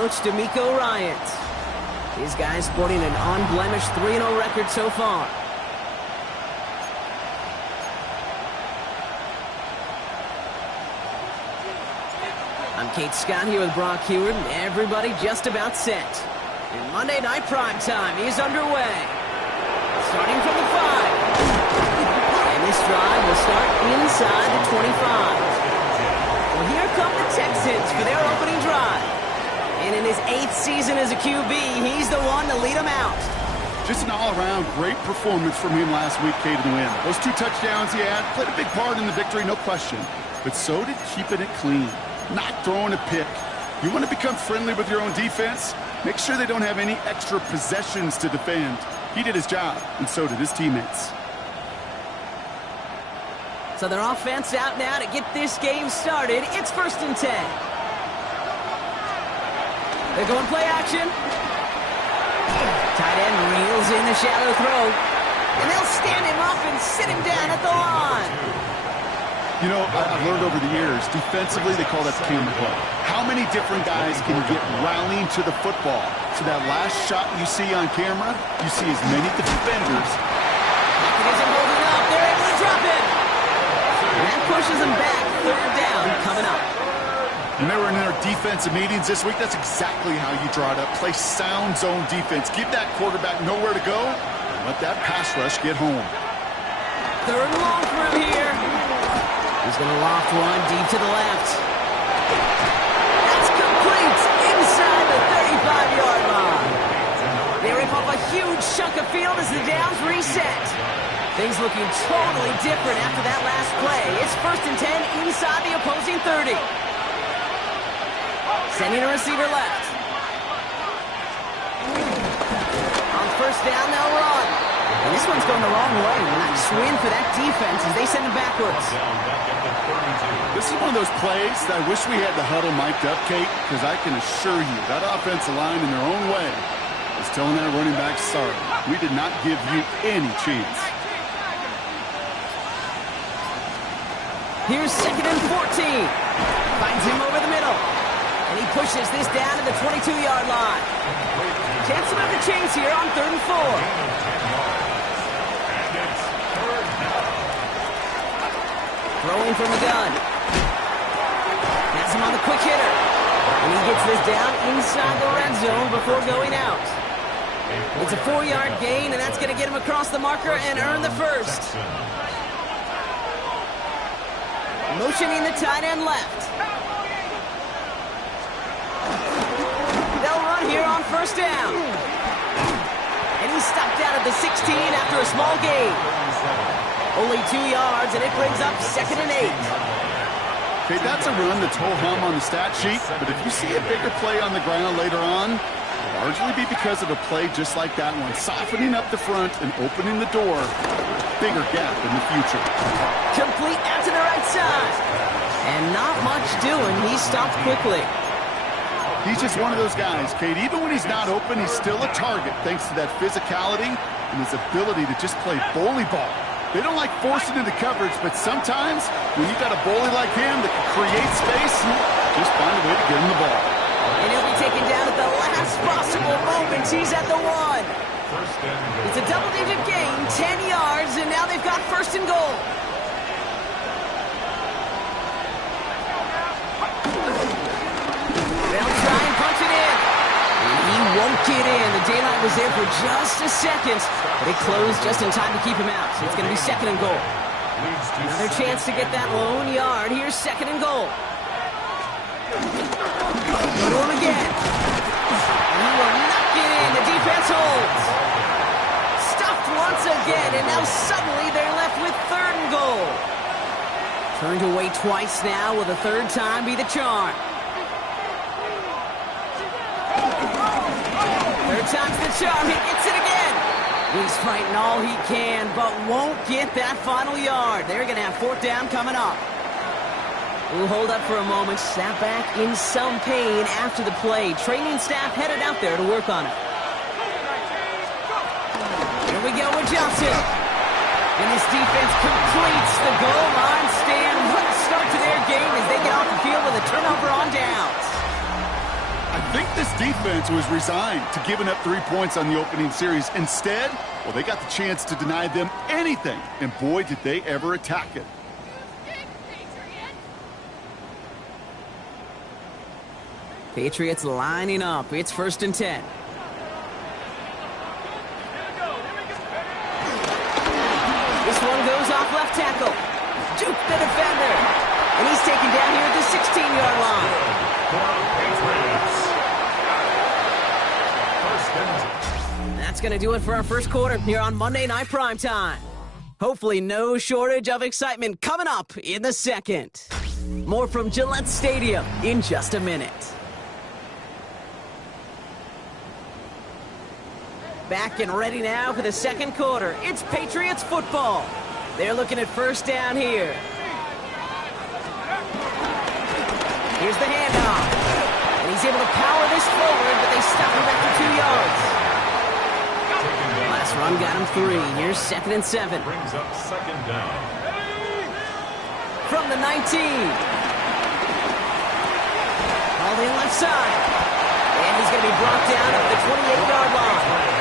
coach, D'Amico Ryans. These guys sporting an unblemished 3-0 record so far. I'm Kate Scott here with Brock Heward, and everybody just about set. And Monday Night Prime Time is underway. Starting from the 5. And this drive will start inside the 25. Well, here come the Texans for their opening drive. And in his 8th season as a QB, he's the one to lead them out. Just an all-around great performance from him last week, Kate, in the win. Those 2 touchdowns he had played a big part in the victory, no question. But so did keeping it clean, not throwing a pick. You want to become friendly with your own defense? Make sure they don't have any extra possessions to defend. He did his job, and so did his teammates. So their offense out now to get this game started. It's 1st and 10. They're going play action. Tight end reels in the shallow throw. And they'll stand him up and sit him down at the line. You know, I've learned over the years, defensively, they call that the camera play. How many different guys can get rallying to the football? So that last shot you see on camera, you see as many defenders. Mechanism holding up. They're able to drop it. And that pushes them back. 3rd down coming up. Remember in their defensive meetings this week, that's exactly how you draw it up. Play sound zone defense. Give that quarterback nowhere to go, and let that pass rush get home. 3rd and long for him here. He's going to loft one deep to the left. That's complete inside the 35-yard line. They rip off a huge chunk of field as the downs reset. Things looking totally different after that last play. It's 1st and 10 inside the opposing 30. Sending a receiver left. On 1st down, they'll run. And this one's going the wrong way. Nice win for that defense as they send it backwards. This is one of those plays that I wish we had the huddle mic'd up, Kate, because I can assure you that offensive line in their own way is telling that running back, sorry, we did not give you any chance. Here's 2nd and 14. Finds him over the middle. And he pushes this down to the 22-yard line. Chance to move the chains here on 3rd and 4. Throwing from the gun. Has him on the quick hitter. And he gets this down inside the red zone before going out. It's a 4-yard gain, and that's going to get him across the marker and earn the 1st. Motioning the tight end left. They'll run here on 1st down. And he's stopped out at the 16 after a small gain. Only 2 yards, and it brings up 2nd and 8. Okay, that's a run that's ho-hum on the stat sheet, but if you see a bigger play on the ground later on, it'll largely be because of a play just like that one, softening up the front and opening the door, bigger gap in the future. Complete out to the right side. And not much doing. He stopped quickly. He's just one of those guys, Kate. Even when he's not open, he's still a target thanks to that physicality and his ability to just play bully ball. They don't like forcing into coverage, but sometimes when you got a bully like him that can create space, just find a way to get him the ball. And he'll be taken down at the last possible moment. He's at the 1. It's a double-digit gain, 10 yards, and now they've got 1st and goal. They'll try and punch it in. He won't get in. The daylight was there for just a second, but it closed just in time to keep him out. So it's going to be 2nd and goal. Another chance to get that lone yard. Here's 2nd and goal. Go to him again. He will not get in. The defense holds. Stuffed once again, and now suddenly they're left with 3rd and goal. Turned away twice now. Will the 3rd time be the charm? 3rd time's the charm. He gets it again. He's fighting all he can, but won't get that final yard. They're going to have 4th down coming up. We'll hold up for a moment. Snap back in some pain after the play. Training staff headed out there to work on it. Here we go with Johnson. And this defense completes the goal line stand. What a start to their game as they get off the field with a turnover on downs. I think this defense was resigned to giving up 3 points on the opening series. Instead, well, they got the chance to deny them anything, and boy, did they ever attack it. Patriots lining up. It's 1st and 10. This one goes off left tackle. Juke the defender. And he's taken down here at the 16-yard line. That's going to do it for our first quarter here on Monday Night Primetime. Hopefully no shortage of excitement coming up in the second. More from Gillette Stadium in just a minute. Back and ready now for the second quarter. It's Patriots football. They're looking at 1st down here. Here's the handoff. And he's able to power this forward, but they stop him after 2 yards. Last run got him 3. Here's 2nd and 7. Brings up 2nd down. From the 19. All in left side. And he's going to be brought down at the 28-yard line.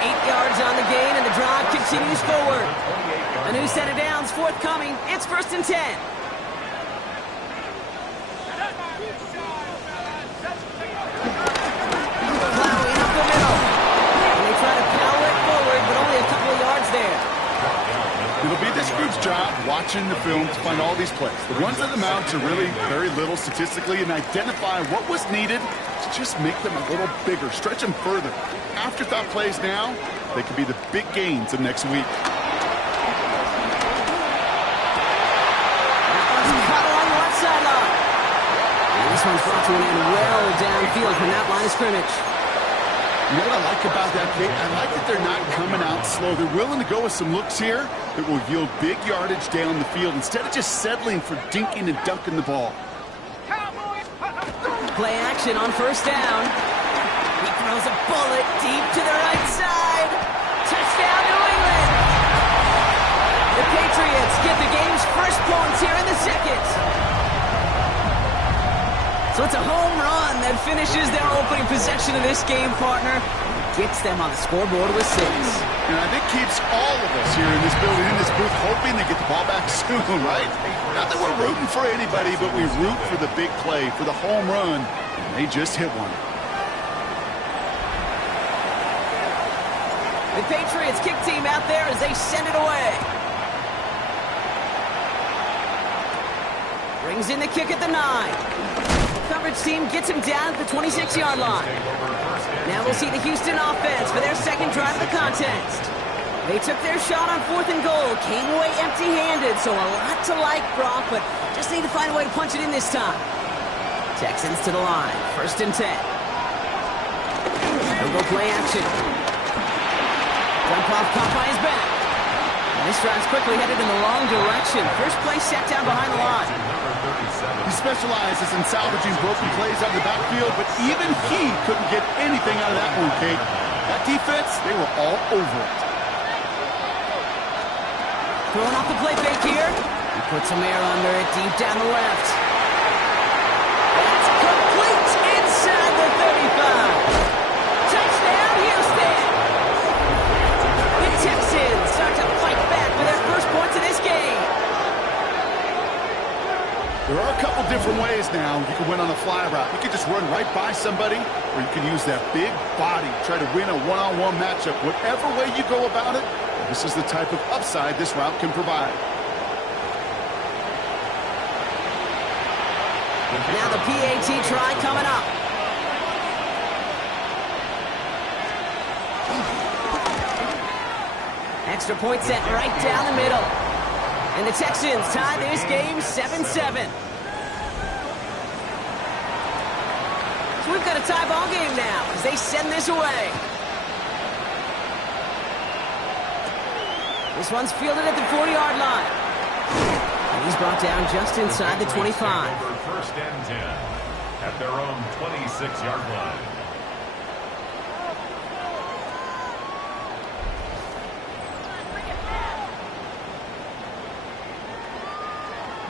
8 yards on the gain, and the drive continues forward. A new set of downs forthcoming. It's 1st and 10. Plowing up the middle. And they try to power it forward, but only a couple of yards there. It'll be this group's job watching the film to find all these plays. The ones that amount to really very little statistically, and identify what was needed to just make them a little bigger, stretch them further. Afterthought plays now, they could be the big gains of next week. That one's caught along the left sideline. And this one's brought to an end well downfield from that line of scrimmage. You know what I like about that, Kate? I like that they're not coming out slow. They're willing to go with some looks here that will yield big yardage down the field instead of just settling for dinking and dunking the ball. Play action on 1st down. He throws a bullet deep to the right side. Touchdown, New England. The Patriots get the game's first points here in the second. So it's a home run that finishes their opening possession of this game, partner. Gets them on the scoreboard with 6. And I think keeps all of us here in this building, in this booth, hoping to get the ball back soon, right? Not that we're rooting for anybody, but we root for the big play, for the home run. And they just hit one. The Patriots kick team out there as they send it away. Brings in the kick at the 9. Coverage team gets him down at the 26-yard line. Now we'll see the Houston offense for their second drive of the contest. They took their shot on 4th and goal, came away empty-handed, so a lot to like, Brock, but just need to find a way to punch it in this time. Texans to the line, 1st and 10. They'll go play action. Dump off caught by his back. And this drive's quickly headed in the wrong direction. First play set down behind the line. He specializes in salvaging broken plays out of the backfield, but even he couldn't get anything out of that one, Kate. That defense, they were all over it. Throwing off the play fake here. He puts some air under it deep down the left. That's complete inside the 35. Touchdown, Houston. The Texans start to fight back for their first points of this game. There are a couple different ways now. You can win on a fly route. You can just run right by somebody, or you can use that big body, try to win a one-on-one matchup. Whatever way you go about it, this is the type of upside this route can provide. Now the PAT try coming up. Extra point set right down the middle. And the Texans tie this game 7-7. So we've got a tie ball game now as they send this away. This one's fielded at the 40-yard line. And he's brought down just inside the 25. 1st and 10 at their own 26-yard line.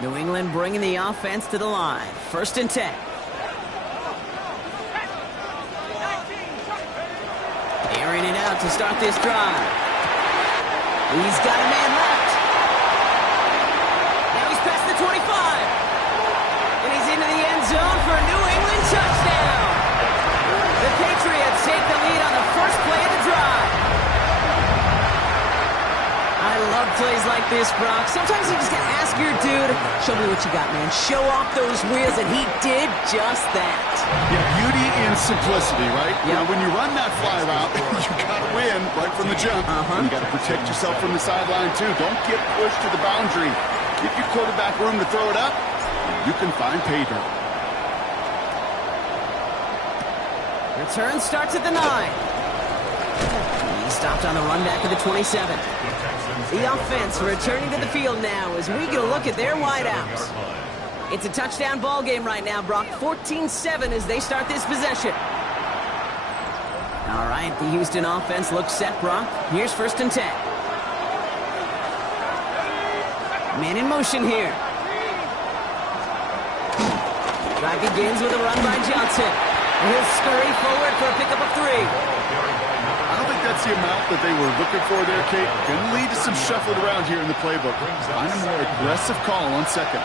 New England bringing the offense to the line. 1st and 10. to start this drive. He's got a man left. Now he's past the 25. And he's into the end zone for a New England touchdown. The Patriots take the lead on the first play of the drive. I love plays like this, Brock. Sometimes you just gotta ask your dude, show me what you got, man. Show off those wheels, and he did just that. Yeah, beauty and simplicity, right? Yep. Now, when you run that fly route, you gotta win right from the jump. And you gotta protect yourself from the sideline, too. Don't get pushed to the boundary. Give your quarterback room to throw it up, and you can find pay dirt. Return starts at the 9. He stopped on the run back of the 27. The offense returning to the field now as we get a look at their wideouts. It's a touchdown ball game right now, Brock. 14-7 as they start this possession. All right, the Houston offense looks set, Brock. Here's 1st and 10. Man in motion here. Drive begins with a run by Johnson. And he'll scurry forward for a pickup of 3. I don't think that's the amount that they were looking for there, Kate. Going to lead to some shuffling around here in the playbook. Find a more aggressive call on 2nd.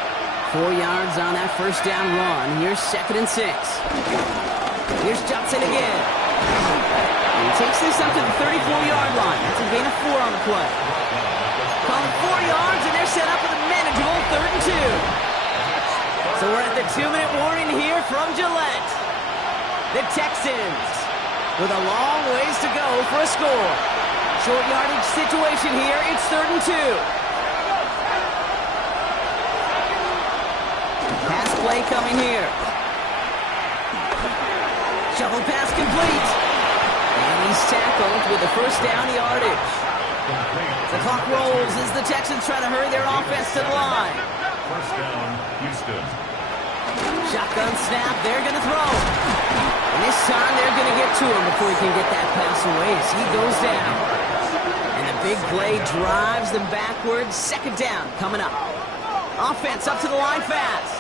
4 yards on that 1st down run. Here's 2nd and 6. Here's Johnson again. He takes this up to the 34-yard line. That's a gain of 4 on the play. Call it 4 yards, and they're set up with a manageable 3rd and 2. So we're at the 2-minute warning here from Gillette. The Texans with a long ways to go for a score. Short yardage situation here. It's 3rd and 2. Pass play coming here. Shovel pass complete. And he's tackled with the 1st down yardage. The clock rolls as the Texans try to hurry their offense to the line. 1st down, Houston. Shotgun snap. They're going to throw. And this time they're going to get to him before he can get that pass away as he goes down. And the big play drives them backwards. 2nd down coming up. Offense up to the line fast.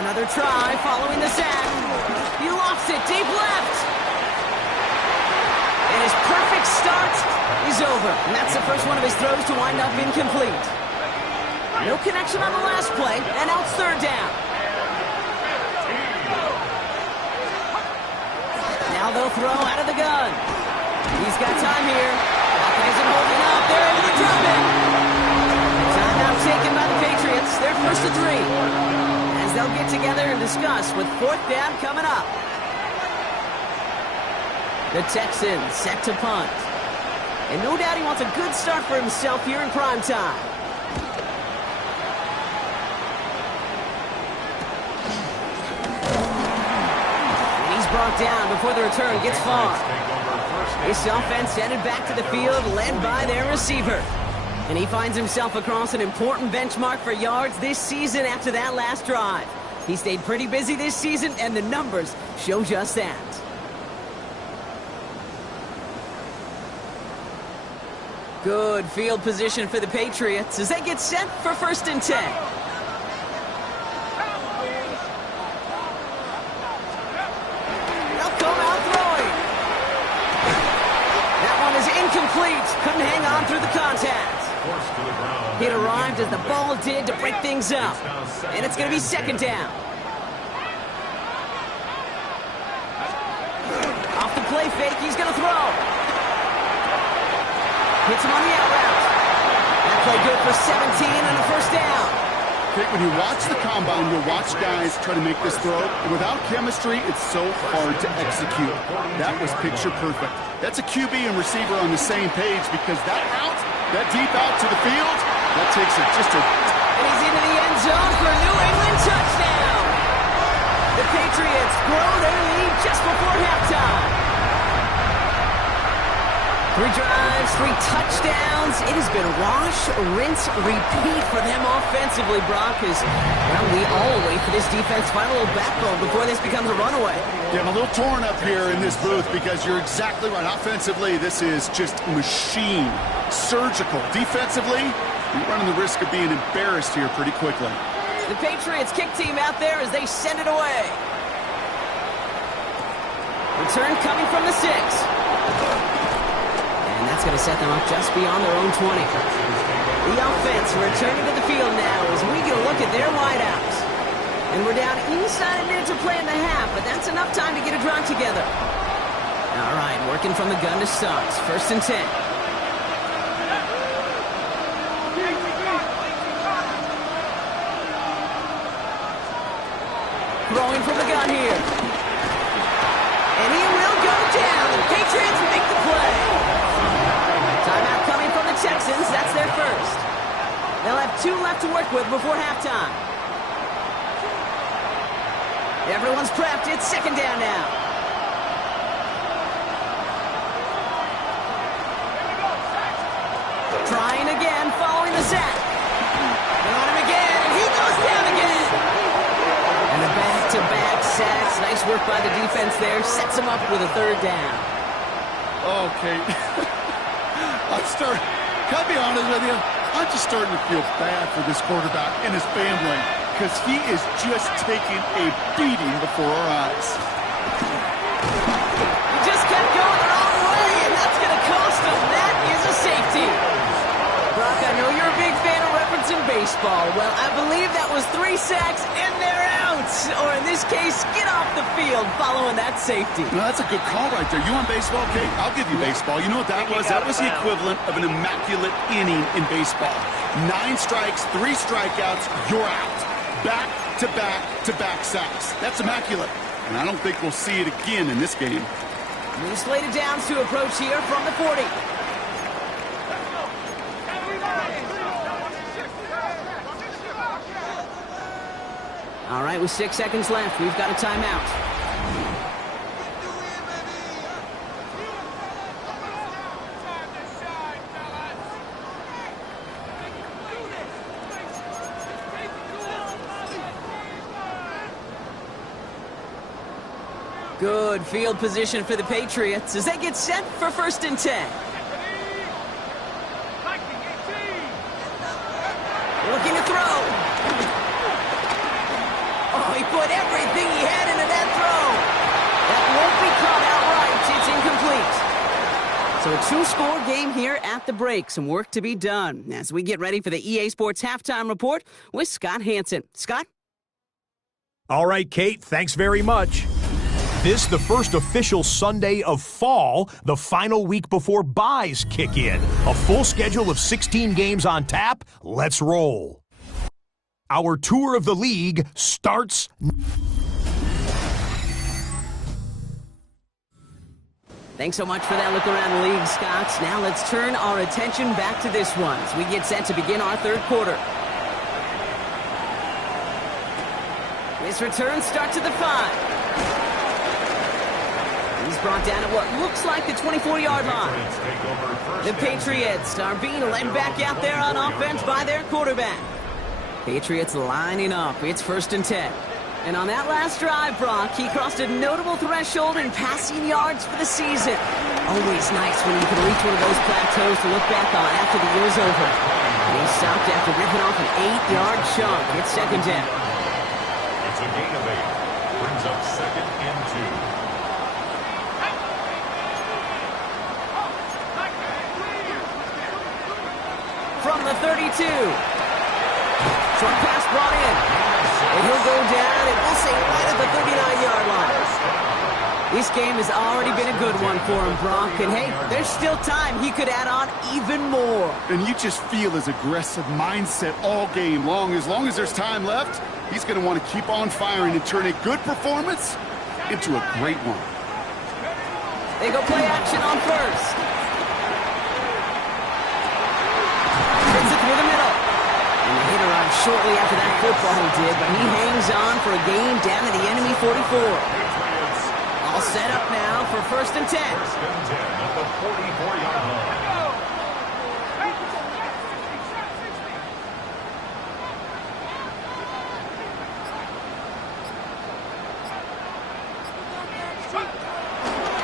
Another try following the sack. He lost it deep left. And his perfect start is over. And that's the first one of his throws to wind up incomplete. No connection on the last play, and now it's 3rd down. Now they'll throw out of the gun. He's got time here. Clock isn't holding up. They're able to drop it. Timeout taken by the Patriots. They're 1st and 3. As they'll get together and discuss with 4th down coming up. The Texans set to punt. And no doubt he wants a good start for himself here in prime time. Brought down before the return gets far. This offense headed back to the field, led by their receiver. And he finds himself across an important benchmark for yards this season after that last drive. He stayed pretty busy this season, and the numbers show just that. Good field position for the Patriots as they get set for 1st and 10. Incomplete. Couldn't hang on through the contact. It arrived as the ball did to break things up. And it's going to be 2nd down. Off the play fake, he's going to throw. Hits him on the out route. That play good for 17 and a 1st down. When you watch the combine, you'll watch guys try to make this throw. And without chemistry, it's so hard to execute. That was picture perfect. That's a QB and receiver on the same page because that route, that deep out to the field, that takes it just a... And he's into the end zone for a New England touchdown. The Patriots grow their lead just before halftime. 3 drives, 3 touchdowns. It has been wash, rinse, repeat for them offensively, Brock. Well, we all wait for this defense to find a little backbone before this becomes a runaway. Yeah, I'm a little torn up here in this booth because you're exactly right. Offensively, this is just machine, surgical. Defensively, you're running the risk of being embarrassed here pretty quickly. The Patriots kick team out there as they send it away. Return coming from the 6. And that's going to set them up just beyond their own 20. The offense returning to the field now as we get a look at their wideouts. And we're down inside a minute to play in the half, but that's enough time to get a drive together. All right, working from the gun to start. 1st and 10. Throwing from the gun here. And he will go down. The Patriots make the play. Timeout coming from the Texans. That's their first. They'll have 2 left to work with before halftime. Everyone's prepped. It's 2nd down now. Trying again, following the sack. They want him again, and he goes down again. And a back-to-back sacks. Nice work by the defense there. Sets him up with a 3rd down. Okay. Can I be honest with you? I'm just starting to feel bad for this quarterback and his family because he is just taking a beating before our eyes. He just kept going the wrong way, and that's going to cost him. That is a safety. Brock, I know you're a big fan of referencing baseball. Well, I believe that was 3 sacks, and they're out. Or in this case, get off the field following that safety. No, that's a good call right there. You want baseball? Okay, I'll give you baseball. You know what that was? That was the equivalent of an immaculate inning in baseball. 9 strikes, 3 strikeouts, you're out. Back-to-back-to-back sacks. That's immaculate. And I don't think we'll see it again in this game. New slated downs to approach here from the 40. All right, with 6 seconds left, we've got a timeout. Good field position for the Patriots as they get set for 1st and 10. Looking to throw. Oh, he put everything he had into that throw. That won't be caught outright. It's incomplete. So a 2-score game here at the break. Some work to be done as we get ready for the EA Sports Halftime Report with Scott Hansen. Scott? All right, Kate, thanks very much. This the first official Sunday of fall, the final week before buys kick in. A full schedule of 16 games on tap. Let's roll. Our tour of the league starts. Thanks so much for that look around the league, Scott. Now let's turn our attention back to this one as we get set to begin our 3rd quarter. This return starts at the 5. He's brought down at what looks like the 24-yard line. The Patriots are being led back out there on offense by their quarterback. Patriots lining up. It's 1st and 10. And on that last drive, Brock, he crossed a notable threshold in passing yards for the season. Always nice when you can reach one of those plateaus to look back on after the year's over. And he stopped after ripping off an 8-yard chunk. It's 2nd down. It's a gain of 8. Brings up 2nd and 2. From the 32. Short pass brought in. And he'll go down, and we'll say right at the 39-yard line. This game has already been a good one for him, Brock. And, hey, there's still time. He could add on even more. And you just feel his aggressive mindset all game long. As long as there's time left, he's going to want to keep on firing and turn a good performance into a great one. They go play action on 1st. Brings it through the middle. And the hit arrived shortly after that football he did, but he hangs on for a gain down to the enemy 44. All set up now for 1st and 10. 1st and 10 at the 44-yard line.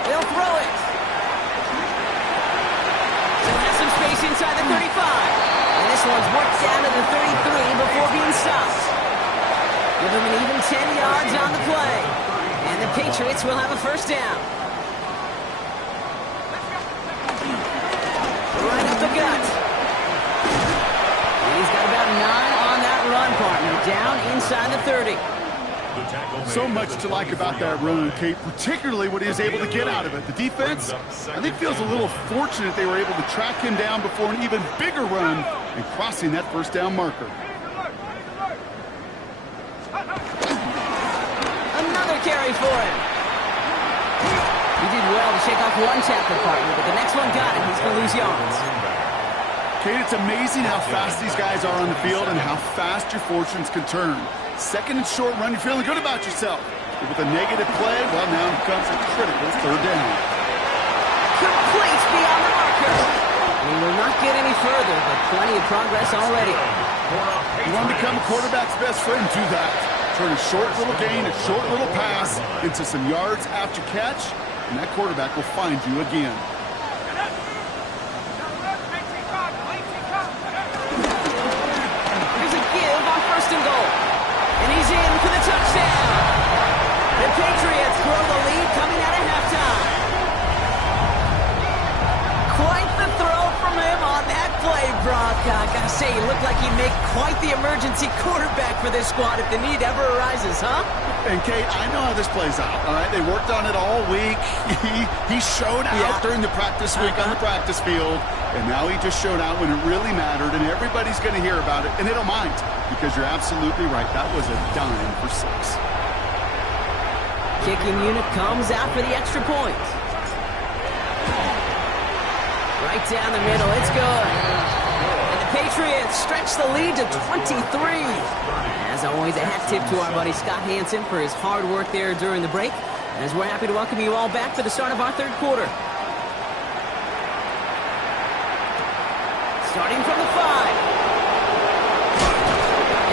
They'll throw it. Still has some space inside the 35. And this one's worked down to the 33 before being stopped. Give him an even 10 yards on the play. And the Patriots will have a 1st down. gut. And he's got about 9 on that run, partner. Down inside the 30. So much to like about that run, Kate, particularly what he was able to get out of it. The defense, I think, feels a little fortunate they were able to track him down before an even bigger run and crossing that first down marker. Another carry for him. He did well to shake off one tackle, partner, but the next one got him. He's going to lose yards. Kate, it's amazing how fast these guys are on the field and how fast your fortunes can turn. Second and short run, you're feeling good about yourself. But with a negative play, well, now comes a critical third down. Complete beyond the marker. He will not get any further, but plenty of progress already. You want to become a quarterback's best friend? Do that. Turn a short little gain, a short little pass into some yards after catch, and that quarterback will find you again. Here's a give on first and goal. And he's in for the touchdown. The Patriots grow the lead coming out of halftime. Quite the throw from him on that play, Brock. I gotta say, he looked like he'd make quite the emergency quarterback for this squad if the need ever arises, huh? And Kate, I know how this plays out, all right? They worked on it all week. He showed out during the practice week on the practice field, and now he just showed out when it really mattered, and everybody's going to hear about it, and they don't mind, because you're absolutely right. That was a dime for 6. Kicking unit comes out for the extra point. Right down the middle, it's good. And the Patriots stretch the lead to 23. As always, a hat tip to our buddy Scott Hansen for his hard work there during the break. As we're happy to welcome you all back for the start of our third quarter. Starting from the 5.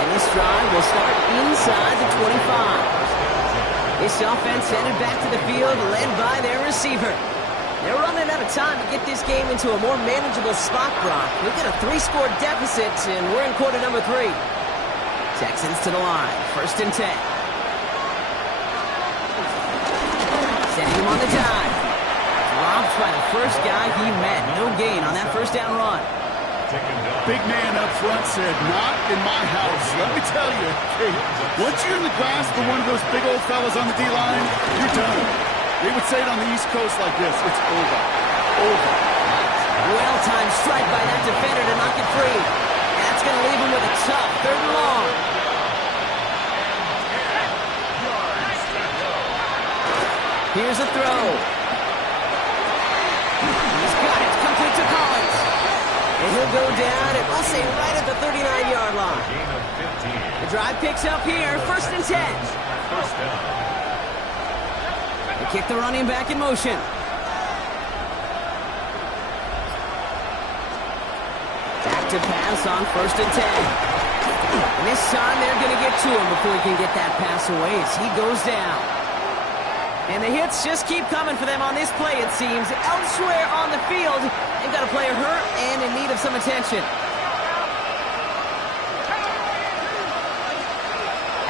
And this drive will start inside the 25. This offense headed back to the field, led by their receiver. They're running out of time to get this game into a more manageable spot, Brock. We've got a 3-score deficit, and we're in quarter number 3. Texans to the line, first and 10. Setting him on the dive. Dropped by the first guy he met. No gain on that first down run. Big man up front said, not in my house. Let me tell you, hey, once you're in the grasp of one of those big old fellas on the D-line, you're done. They would say it on the East Coast like this, it's over. Over. Well-timed strike by that defender to knock it free. That's going to leave him with a tough third and long. Here's a throw. He's got it. Complete to Collins. And he'll go down at, we'll say, right at the 39-yard line. The drive picks up here, first and 10. They kick the running back in motion. Back to pass on first and 10. And this time they're going to get to him before he can get that pass away as he goes down. And the hits just keep coming for them on this play, it seems. Elsewhere on the field, they've got a player hurt and in need of some attention.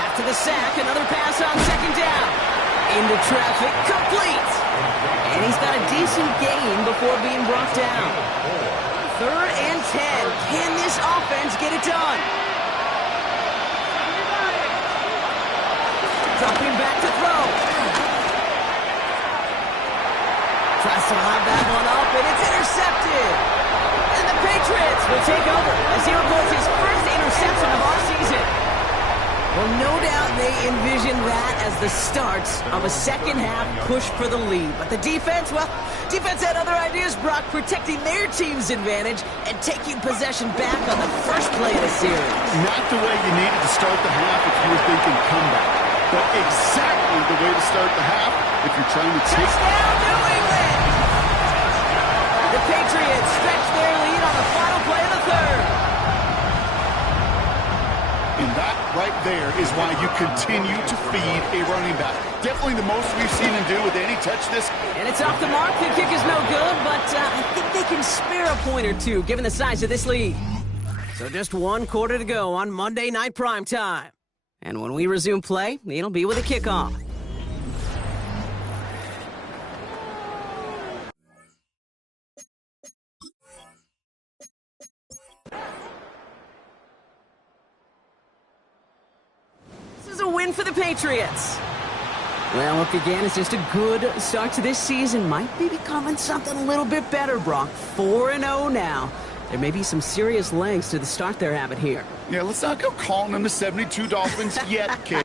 After the sack, another pass on second down. Into traffic, complete. And he's got a decent gain before being brought down. Third and 10. Can this offense get it done? Dropping back to throw. Tries to lob that one up, and it's intercepted. And the Patriots will take over as he records his first interception of our season. Well, no doubt they envisioned that as the start of a second-half push for the lead. But the defense, well, defense had other ideas, Brock, protecting their team's advantage and taking possession back on the first play of the series. Not the way you needed to start the half if you were thinking comeback, but exactly the way to start the half if you're trying to take... Touchdown, New England! The Patriots stretch their lead on the final play of the third. And that right there is why you continue to feed a running back. Definitely the most we've seen him do with any touch this. And it's off the mark. The kick is no good, but I think they can spare a point or two given the size of this lead. So just 1 quarter to go on Monday Night Primetime. And when we resume play, it'll be with a kickoff. Patriots. Well, look again, it's just a good start to this season. Might be becoming something a little bit better, Brock. 4-0 now. There may be some serious legs to the start they're having here. Yeah, let's not go calling them the 72 Dolphins yet, kid.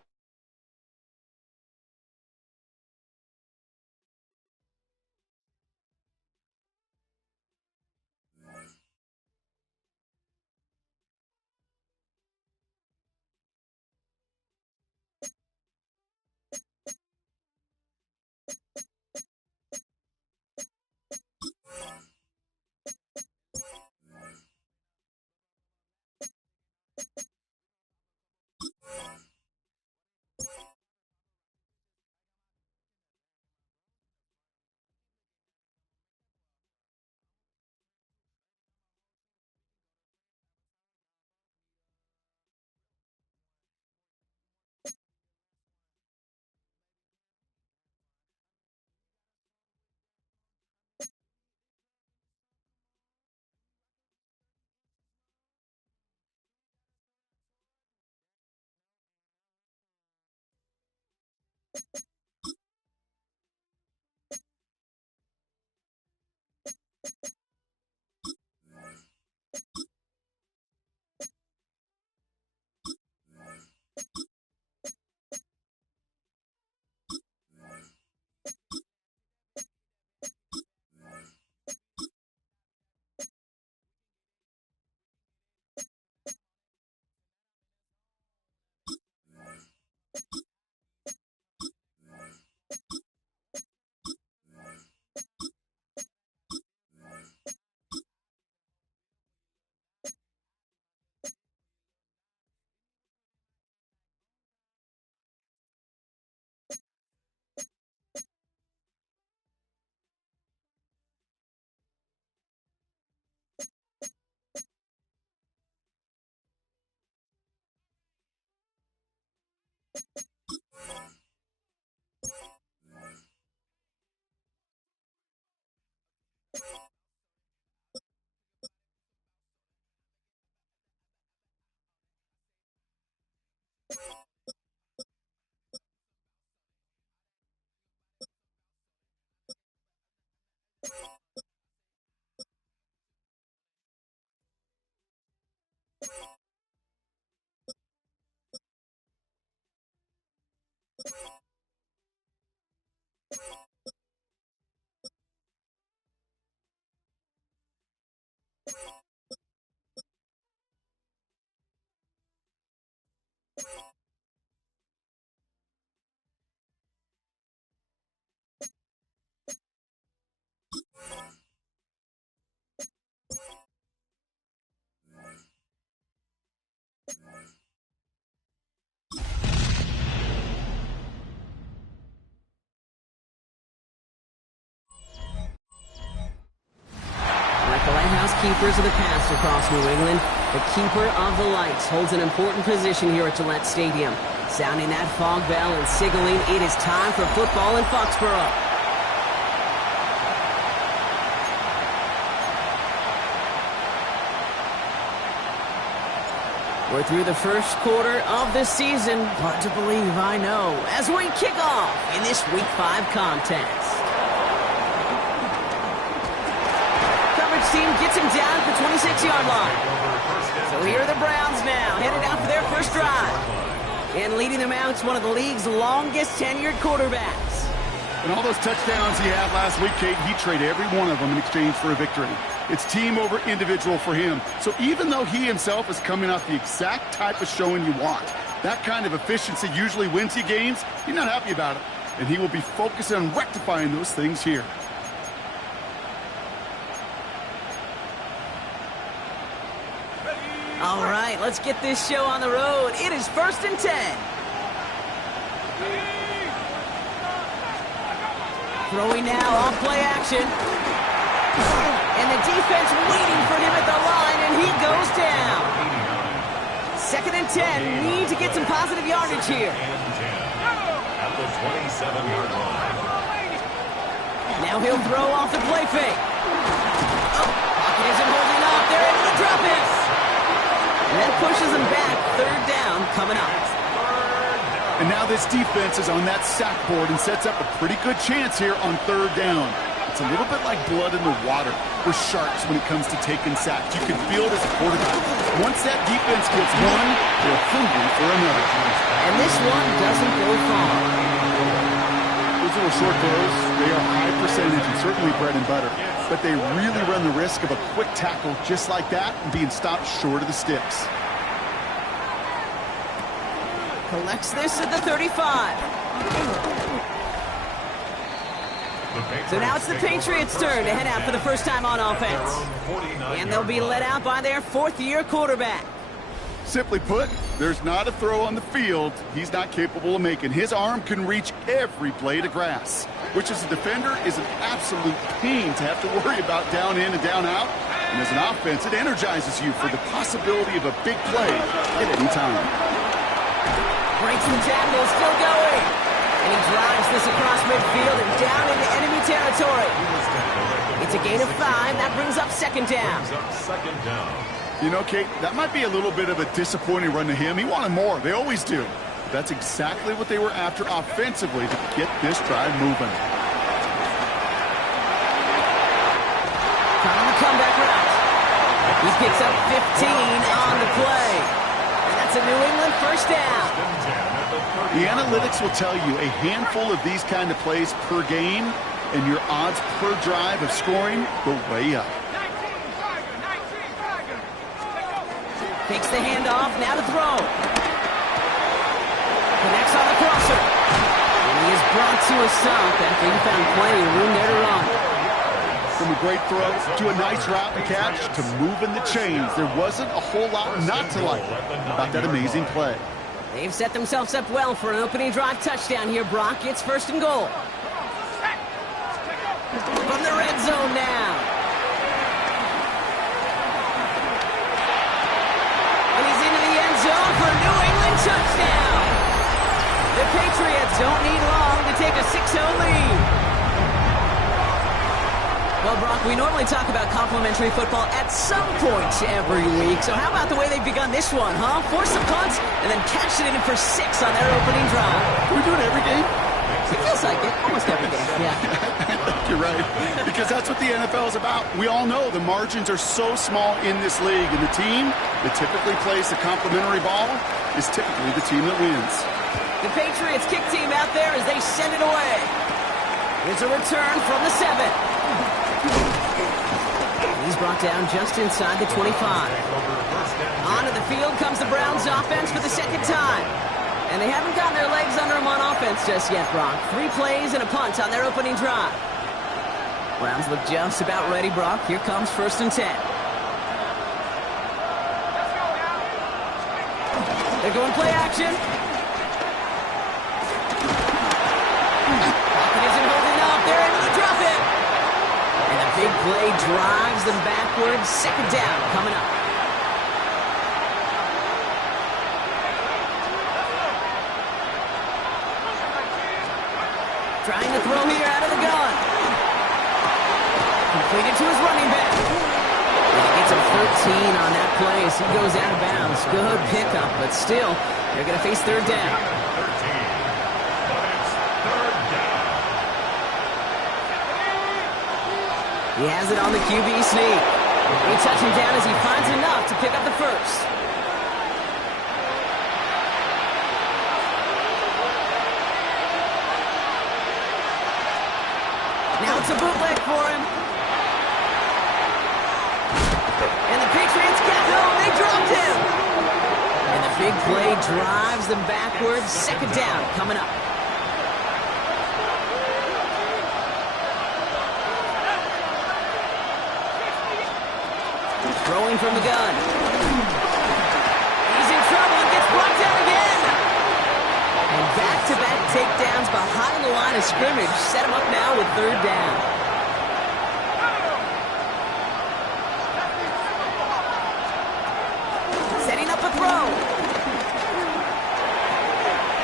Keepers of the past across New England, the keeper of the lights holds an important position here at Gillette Stadium, sounding that fog bell and signaling it is time for football in Foxborough. We're through the first quarter of the season. Hard to believe, I know, as we kick off in this Week 5 contest. Team gets him down at the 26-yard line. So here are the Browns now, headed out for their first drive. And leading them out is one of the league's longest tenured quarterbacks. And all those touchdowns he had last week, Kate, he traded every one of them in exchange for a victory. It's team over individual for him. So even though he himself is coming off the exact type of showing you want, that kind of efficiency usually wins you games, you're not happy about it. And he will be focused on rectifying those things here. All right, let's get this show on the road. It is 1st and 10. Throwing now off play action. And the defense waiting for him at the line, and he goes down. 2nd and 10. Need to get some positive yardage here. At the 27-yard line. Now he'll throw off the play fake. Oh, pocket isn't holding up. They're able to drop it. And that pushes them back. 3rd down coming up. And now this defense is on that sack board and sets up a pretty good chance here on third down. It's a little bit like blood in the water for sharks when it comes to taking sacks. You can feel it as a quarterback. Once that defense gets one, they're hungry for another. And this one doesn't go far. Those little short throws, they are high percentage and certainly bread and butter. But they really run the risk of a quick tackle just like that and being stopped short of the sticks. Collects this at the 35. So now it's the Patriots' turn to head out for the first time on offense. And they'll be led out by their fourth-year quarterback. Simply put, there's not a throw on the field he's not capable of making. His arm can reach every blade of grass, which as a defender is an absolute pain to have to worry about down in and down out. And as an offense, it energizes you for the possibility of a big play at any time. Breaks the tackle, still going. And he drives this across midfield and down into enemy territory. It's a gain of 5. That brings up second down. You know, Kate, that might be a little bit of a disappointing run to him. He wanted more. They always do. That's exactly what they were after offensively to get this drive moving. On the comeback route. He picks up 15 on the play. And that's a New England first down. The analytics will tell you a handful of these kind of plays per game, and your odds per drive of scoring go way up. Takes the handoff, now to throw. Connects on the crosser. And he is brought to a stop after he found plenty of room there to run. From a great throw to a nice route and catch to moving the chains, there wasn't a whole lot not to like about that amazing play. They've set themselves up well for an opening drive touchdown here, Brock. It's first and goal. From the red zone now. And he's into the end zone for a New England touchdown. The Patriots don't need long to take a 6-0 lead. Well, Brock, we normally talk about complimentary football at some point every week. So how about the way they've begun this one, huh? Force some punts and then catch it in for 6 on their opening drive. Can we do it every game? It feels like it. Almost every game, yeah. You're right. Because that's what the NFL is about. We all know the margins are so small in this league. And the team that typically plays the complimentary ball is typically the team that wins. The Patriots kick team out there as they send it away. Here's a return from the 7. He's brought down just inside the 25. Onto the field comes the Browns offense for the second time. And they haven't gotten their legs under them on offense just yet, Brock. 3 plays and a punt on their opening drive. Browns look just about ready, Brock. Here comes first and 10. They're going play action. Pocket isn't holding up. They're able to drop it. And a big play drives them backwards. Second down coming up. Trying to throw here out of the gun. Completed to his running back. And he gets a 13 on that play as he goes out of bounds. Good pickup, but still, they're going to face third down. He has it on the QB sneak. They touch him down as he finds enough to pick up the first. Now it's a bootleg for him. And the Patriots get home. They dropped him. And the big play drives them backwards. Second down coming up. Throwing from the gun. He's in trouble and gets brought down again. And back-to-back takedowns behind the line of scrimmage set him up now with third down. Setting up a throw.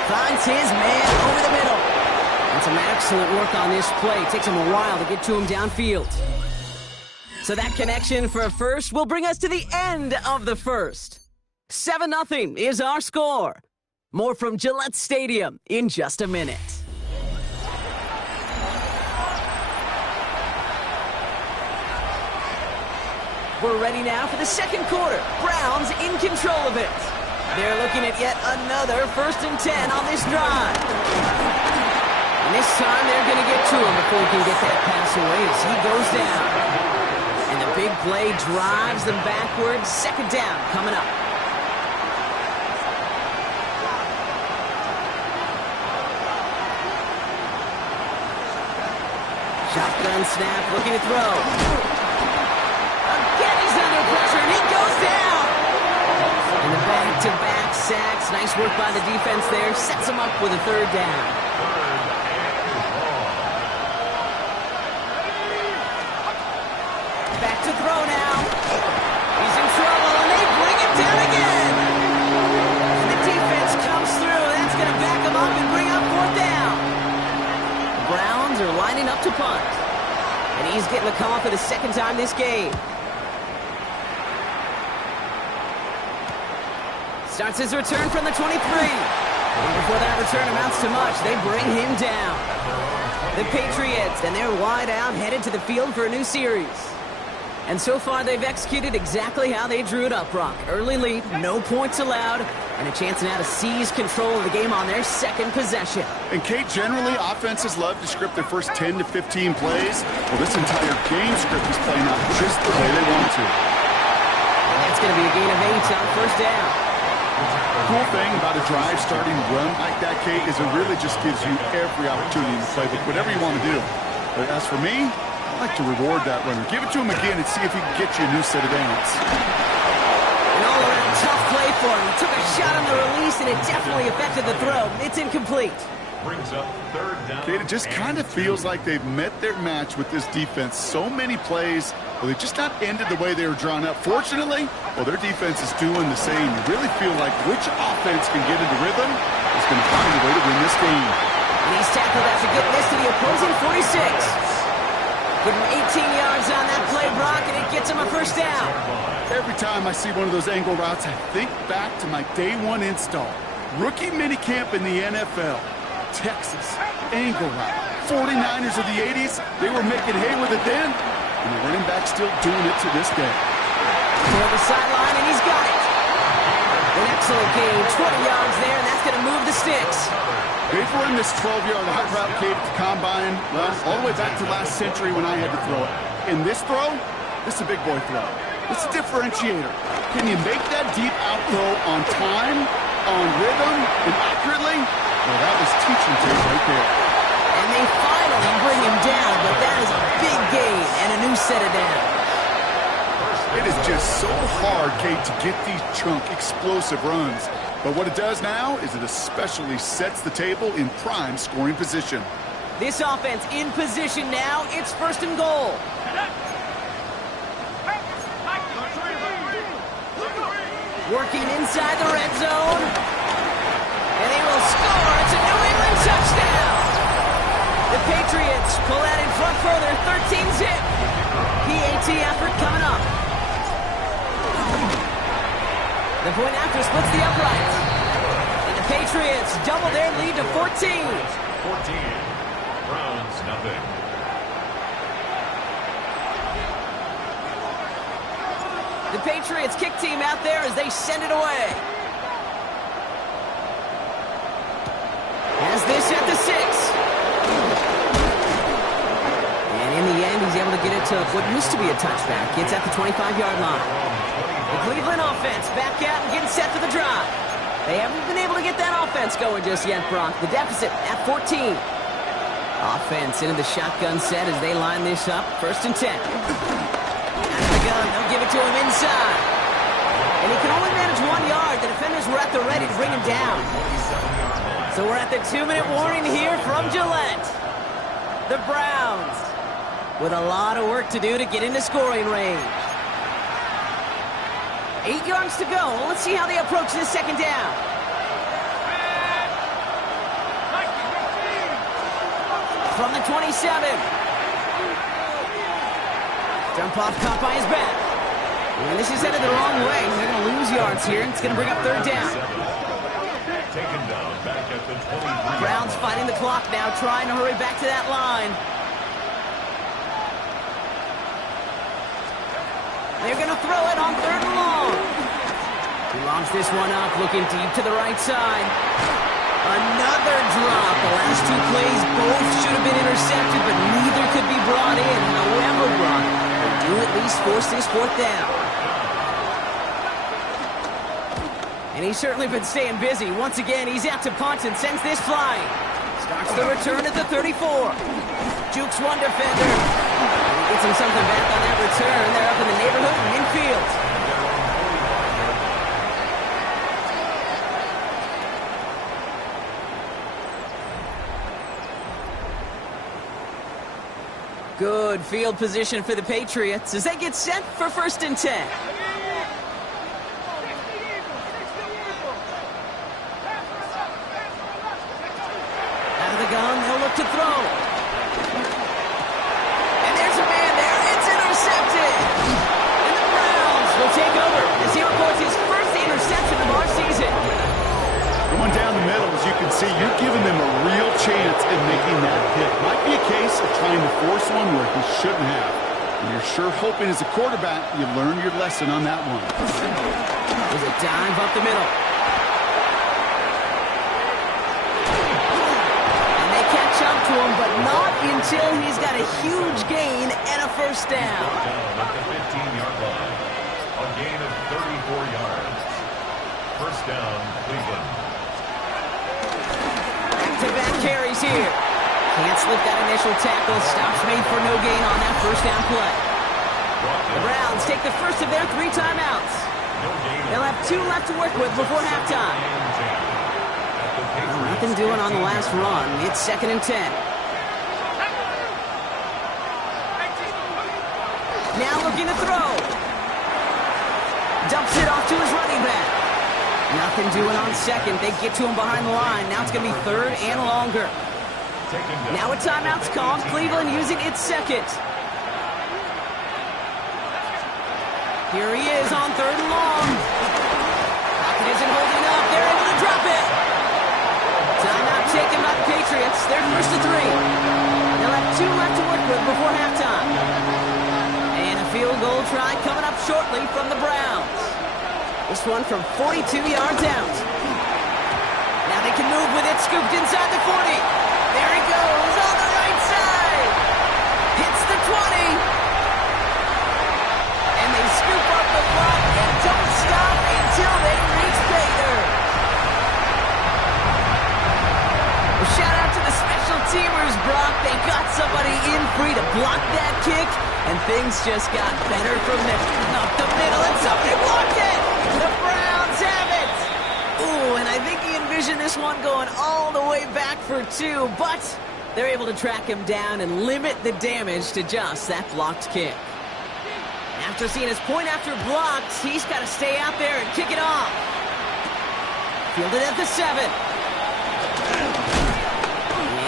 Finds his man over the middle. And some excellent work on this play. Takes him a while to get to him downfield. So that connection for a first will bring us to the end of the first. 7-0 is our score. More from Gillette Stadium in just a minute. We're ready now for the second quarter. Browns in control of it. They're looking at yet another 1st and 10 on this drive. And this time they're going to get to him before he can get that pass away as he goes down. And the big play drives them backwards. 2nd down coming up. Shotgun snap, looking to throw. Again, he's under pressure, and he goes down. And the back-to-back sacks. Nice work by the defense there. Sets him up with a 3rd down. Back to throw now. He's in trouble, and they bring him down again. And the defense comes through. That's going to back him up and bring up 4th down. Browns are lining up to punt. And he's getting the call for the 2nd time this game. Starts his return from the 23. And before that return amounts to much, they bring him down. The Patriots, and they're wide out, headed to the field for a new series. And so far, they've executed exactly how they drew it up, Brock. Early lead, no points allowed, and a chance now to seize control of the game on their 2nd possession. And, Kate, generally, offenses love to script their first 10 to 15 plays. Well, this entire game script is playing out just the way they want to. And that's going to be a gain of 8 on 1st down. The cool thing about a drive starting run like that, Kate, is it really just gives you every opportunity in the playbook, whatever you want to do. But as for me, I like to reward that runner. Give it to him again and see if he can get you a new set of downs. An all-around tough play for him. He took a shot on the release, and it definitely affected the throw. It's incomplete. Brings up 3rd down. Kate, it just kind of feels like they've met their match with this defense. So many plays, well, they just not ended the way they were drawn up. Fortunately, well, their defense is doing the same. You really feel like which offense can get into rhythm is going to find a way to win this game. And he's tackled after getting this to the opposing 46. Give him 18 yards on that play, Brock, and it gets him a 1st down. Every time I see one of those angle routes, I think back to my day 1 install. Rookie minicamp in the NFL. Texas, angle route. 49ers of the 80s, they were making hay with it then, and the running back's still doing it to this day. Toward the sideline, and he's got it. An excellent gain, 20 yards there, and that's going to move the sticks. They've run this 12-yard hot route, Kate, at the combine, well, all the way back to last century when I had to throw it. In this throw, this is a big boy throw. It's a differentiator. Can you make that deep out throw on time, on rhythm, and accurately? Well, that was teaching tape right there. And they finally bring him down, but that is a big gain and a new set of downs. It is just so hard, Kate, to get these chunk, explosive runs. But what it does now is it especially sets the table in prime scoring position. This offense in position now. It's 1st and goal. Working inside the red zone. And they will score. It's a New England touchdown. The Patriots pull out in front further. 13-zip. PAT effort coming up. The point after splits the uprights. And the Patriots double their lead to 14. 14. Browns, nothing. The Patriots kick team out there as they send it away. Has this at the 6. And in the end, he's able to get it to what used to be a touchback. Gets at the 25-yard line. The Cleveland offense back out and getting set for the drive. They haven't been able to get that offense going just yet, Brock. The deficit at 14. Offense into the shotgun set as they line this up. 1st and 10. Out of the gun, they'll give it to him inside. And he can only manage 1 yard. The defenders were at the ready to bring him down. So we're at the 2-minute warning here from Gillette. The Browns with a lot of work to do to get into scoring range. 8 yards to go. Let's see how they approach this 2nd down. From the 27. Dump off caught by his back. And this is headed the wrong way. They're going to lose yards here. It's going to bring up 3rd down. Taken down back at the 23. Browns fighting the clock now, trying to hurry back to that line. They're going to throw it on 3rd and long. He lobs this one up, looking deep to the right side. Another drop. The last 2 plays both should have been intercepted, but neither could be brought in. However, Brock, they do at least force this 4th down. And he's certainly been staying busy. Once again, he's out to punt and sends this flying. Starts the return at the 34. Jukes one defender. He gets him something back on that return. They're up in the neighborhood and infield. Good field position for the Patriots as they get set for 1st and 10. Out of the gun, they'll look to throw. And there's a man there. It's intercepted. And the Browns will take over as he reports his first interception of our season. Going down the middle, as you can see, you're giving them a real chance in making that pick. Might be a case of trying to force one where he shouldn't have. And you're sure hoping as a quarterback you learn your lesson on that one. There's a dive up the middle. And they catch up to him, but not until he's got a huge gain and a 1st down. Down at the 15-yard line. A gain of 34 yards. 1st down, Cleveland. Back-to-back carries here. Can't slip that initial tackle. Stops made for no gain on that 1st down play. The Browns take the first of their 3 timeouts. They'll have 2 left to work with before halftime. Nothing doing on the last run. It's 2nd and 10. Now looking to throw. Dumps it off to his running back. Nothing doing on 2nd. They get to him behind the line. Now it's going to be 3rd and longer. Now a timeout's called. Cleveland using its 2nd. Here he is on 3rd and long. Pocket isn't holding up. They're able to drop it. Timeout taken by the Patriots. They're 1st and 3. They'll have 2 left to work with before halftime. And a field goal try coming up shortly from the Browns. This one from 42 yards out. Now they can move with it, scooped inside the 40. There he goes on the right side. Hits the 20. And they scoop up the clock and don't stop until they reach Bader. Well, shout out to the special teamers, Brock. They got somebody in free to block that kick, and things just got better from there. Up the middle, and somebody blocked it. The Browns have it! Ooh, and I think he envisioned this one going all the way back for 2, but they're able to track him down and limit the damage to just that blocked kick. After seeing his point after blocked, he's got to stay out there and kick it off. Fielded at the 7.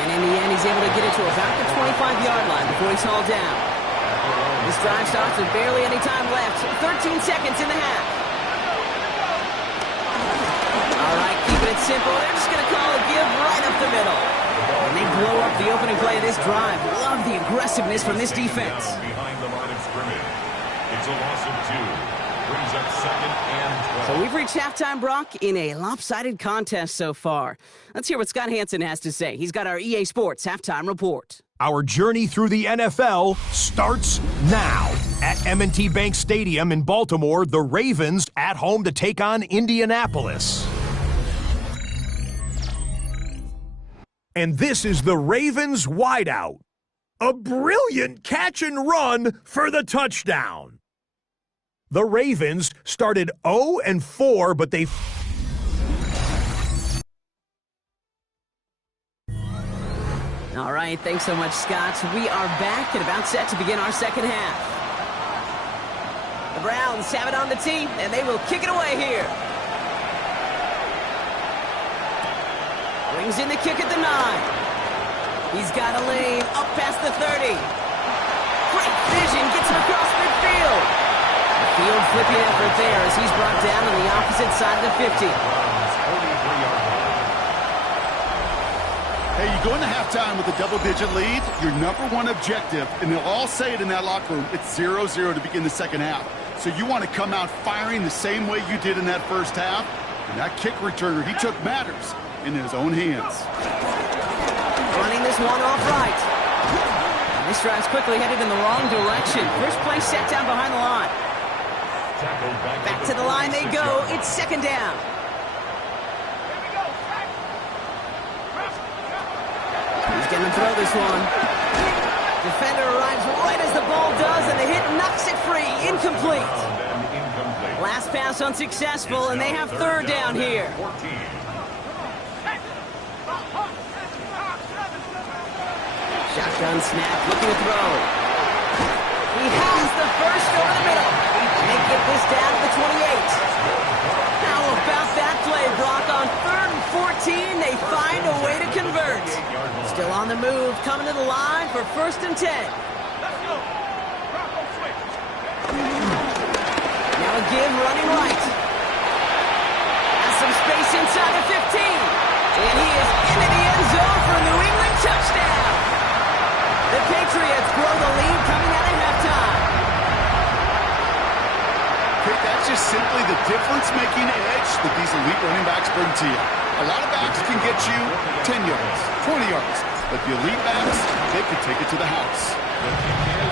And in the end, he's able to get it to about the 25-yard line before he's hauled down. This drive starts with barely any time left. 13 seconds in the half. All right, keeping it simple. They're just going to call a give right up the middle. And they blow up the opening play of this drive. Love the aggressiveness from this defense. Behind the line of scrimmage. It's a loss of 2. Brings up 2nd and 12. So we've reached halftime, Brock, in a lopsided contest so far. Let's hear what Scott Hansen has to say. He's got our EA Sports halftime report. Our journey through the NFL starts now. At M&T Bank Stadium in Baltimore, the Ravens at home to take on Indianapolis. And this is the Ravens wideout. A brilliant catch and run for the touchdown. The Ravens started 0-4, but they... All right, thanks so much, Scott. We are back and about set to begin our second half. The Browns have it on the tee, and they will kick it away here. Brings in the kick at the 9. He's got a lane up past the 30. Great vision, gets him across midfield. A field flipping effort there as he's brought down on the opposite side of the 50. 43-yard line. Hey, you go into halftime with a double-digit lead, your number one objective, and they'll all say it in that locker room, it's 0-0 to begin the second half. So you want to come out firing the same way you did in that first half. And that kick returner, he took matters in his own hands. Running this one off right. And this drive's quickly headed in the wrong direction. First play set down behind the line. Back to the line they go. It's second down. He's going to throw this one. Defender arrives right as the ball does, and the hit knocks it free. Incomplete. Last pass unsuccessful, and they have third down here. Shotgun snap, looking to throw. He has the first over the middle. They get this down to the 28. How about that play, Brock? On 3rd and 14, they find a way to convert. Still on the move, coming to the line for 1st and 10. Now a give, running right. Has some space inside the 15. And he is into the end zone for a New England touchdown. The Patriots grow the lead coming out of halftime. Okay, that's just simply the difference-making edge that these elite running backs bring to you. A lot of backs can get you 10 yards, 20 yards, but the elite backs, they can take it to the house.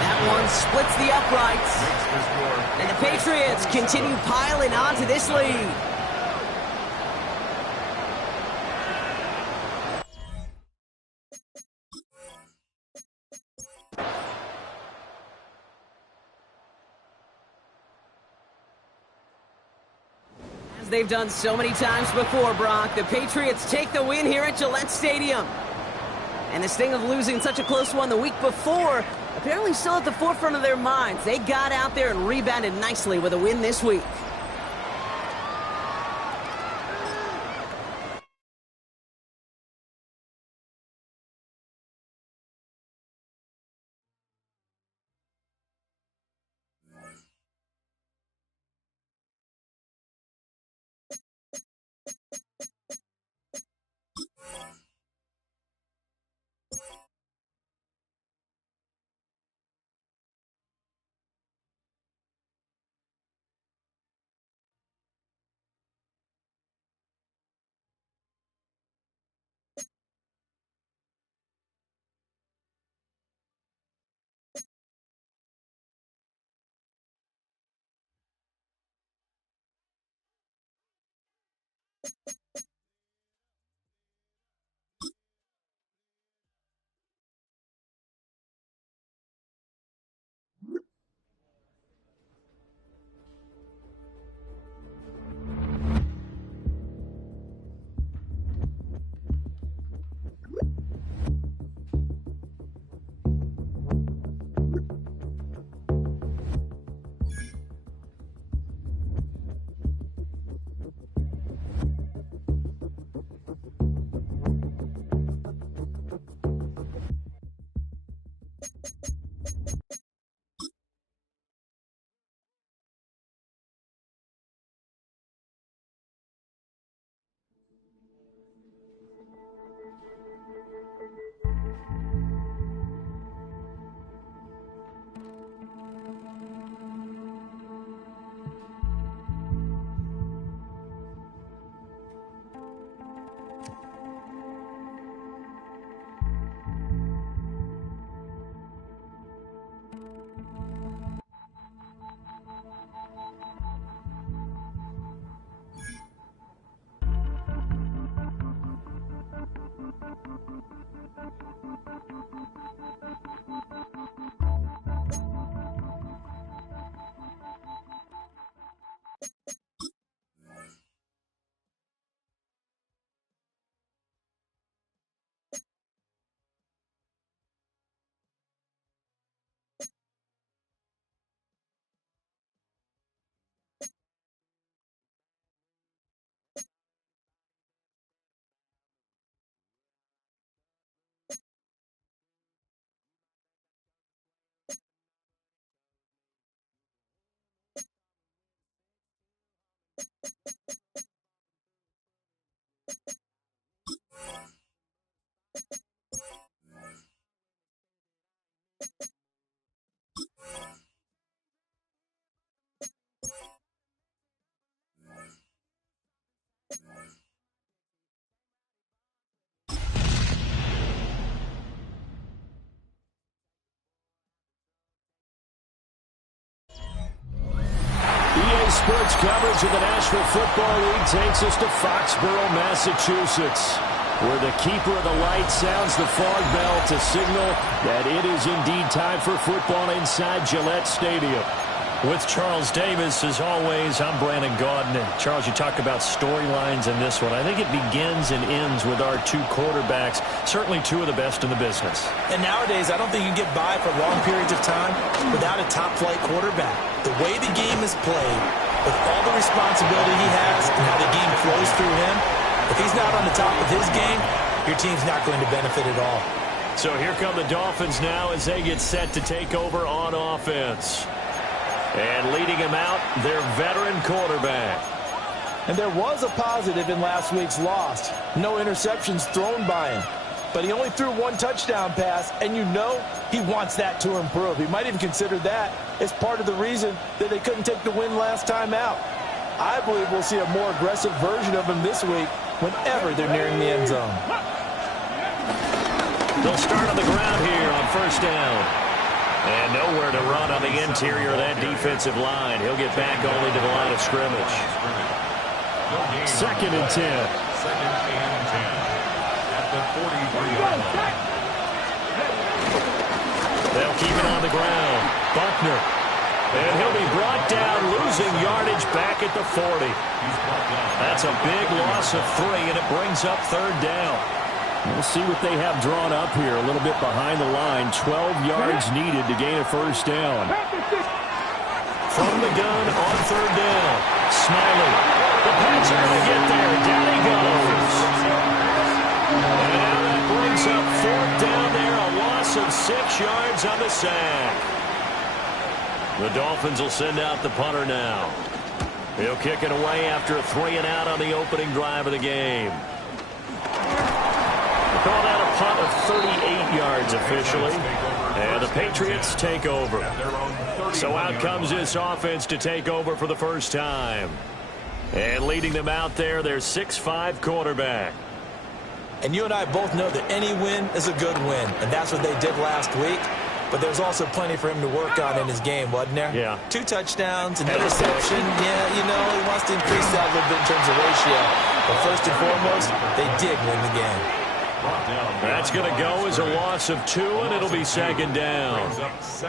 That one splits the uprights. And the Patriots continue piling on to this lead. They've done so many times before, Brock. The Patriots take the win here at Gillette Stadium. And the sting of losing such a close one the week before apparently still at the forefront of their minds. They got out there and rebounded nicely with a win this week. Today's sports coverage of the National Football League takes us to Foxborough, Massachusetts, where the keeper of the light sounds the fog bell to signal that it is indeed time for football inside Gillette Stadium. With Charles Davis, as always, I'm Brandon Gaudin. And Charles, you talk about storylines in this one. I think it begins and ends with our two quarterbacks, certainly two of the best in the business. And nowadays, I don't think you can get by for long periods of time without a top-flight quarterback. The way the game is played, with all the responsibility he has and how the game flows through him, if he's not on the top of his game, your team's not going to benefit at all. So here come the Dolphins now as they get set to take over on offense. And leading him out, their veteran quarterback. And there was a positive in last week's loss. No interceptions thrown by him. But he only threw one touchdown pass, and you know he wants that to improve. He might even consider that as part of the reason that they couldn't take the win last time out. I believe we'll see a more aggressive version of him this week whenever they're nearing the end zone. They'll start on the ground here on first down. And nowhere to run on the interior of that defensive line. He'll get back only to the line of scrimmage. Second and 10. Second and 10 at the 43-yard line. They'll keep it on the ground. Buckner. And he'll be brought down, losing yardage back at the 40. That's a big loss of 3, and it brings up third down. We'll see what they have drawn up here. A little bit behind the line. 12 yards needed to gain a first down. From the gun on third down. Smiley. The Pats are going to get there. Down he goes. And now that brings up fourth down there. A loss of 6 yards on the sack. The Dolphins will send out the punter now. He'll kick it away after a 3-and-out on the opening drive of the game. Called out a punt of 38 yards officially. And the Patriots take over. So out comes this offense to take over for the first time. And leading them out there, their 6'5" quarterback. And you and I both know that any win is a good win. And that's what they did last week. But there's also plenty for him to work on in his game, wasn't there? Yeah. 2 touchdowns, an interception. Yeah, you know, he wants to increase that a little bit in terms of ratio. But first and foremost, they did win the game. That's going to go as a loss of 2, and it'll be second down.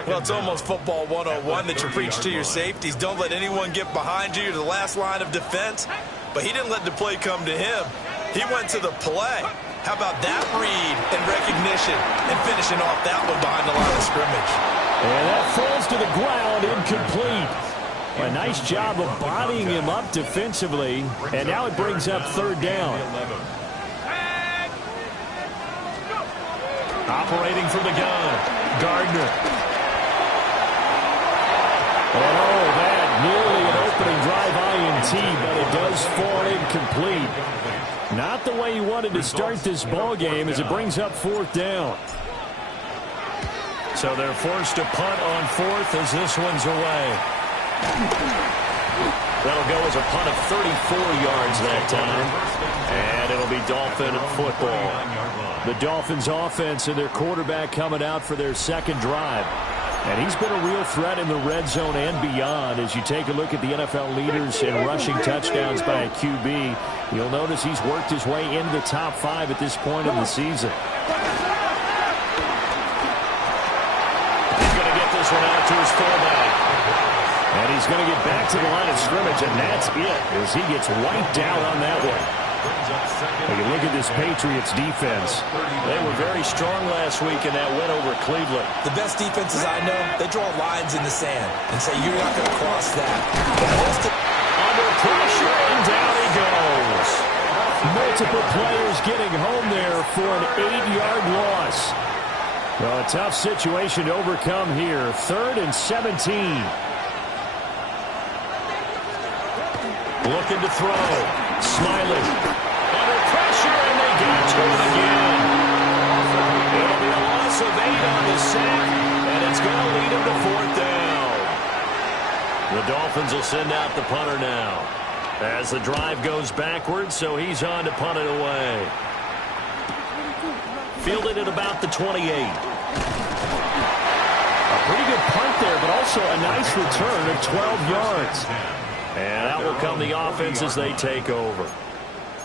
Well, it's almost football 101 that you preach to your safeties. Don't let anyone get behind you. You're the last line of defense. But he didn't let the play come to him. He went to the play. How about that read and recognition and finishing off that one behind the line of scrimmage? And that falls to the ground, incomplete. A nice job of bodying him up defensively. And now it brings up third down. Operating from the gun, Gardner. And oh, that nearly an opening drive INT, but it does fall incomplete. Not the way he wanted to start this ball game as it brings up fourth down. So they're forced to punt on fourth as this one's away. That'll go as a punt of 34 yards that time. And it'll be Dolphin football. The Dolphins offense and their quarterback coming out for their second drive. And he's been a real threat in the red zone and beyond. As you take a look at the NFL leaders in rushing touchdowns by a QB, you'll notice he's worked his way into the top 5 at this point in the season. He's going to get this one out to his fullback. And he's going to get back to the line of scrimmage, and that's it as he gets wiped out on that one. Take a look at this Patriots defense. They were very strong last week in that win over Cleveland. The best defenses I know, they draw lines in the sand and say you're not going to cross that. Under pressure, and down he goes. Multiple players getting home there for an 8-yard loss. Well, a tough situation to overcome here. 3rd and 17. Looking to throw. Smiley. Under pressure, and they get to it again. It'll be a loss of 8 on the sack, and it's going to lead him to fourth down. The Dolphins will send out the punter now. As the drive goes backwards, so he's on to punt it away. Fielded at about the 28. A pretty good punt there, but also a nice return of 12 yards. And out will come the offense as they take over.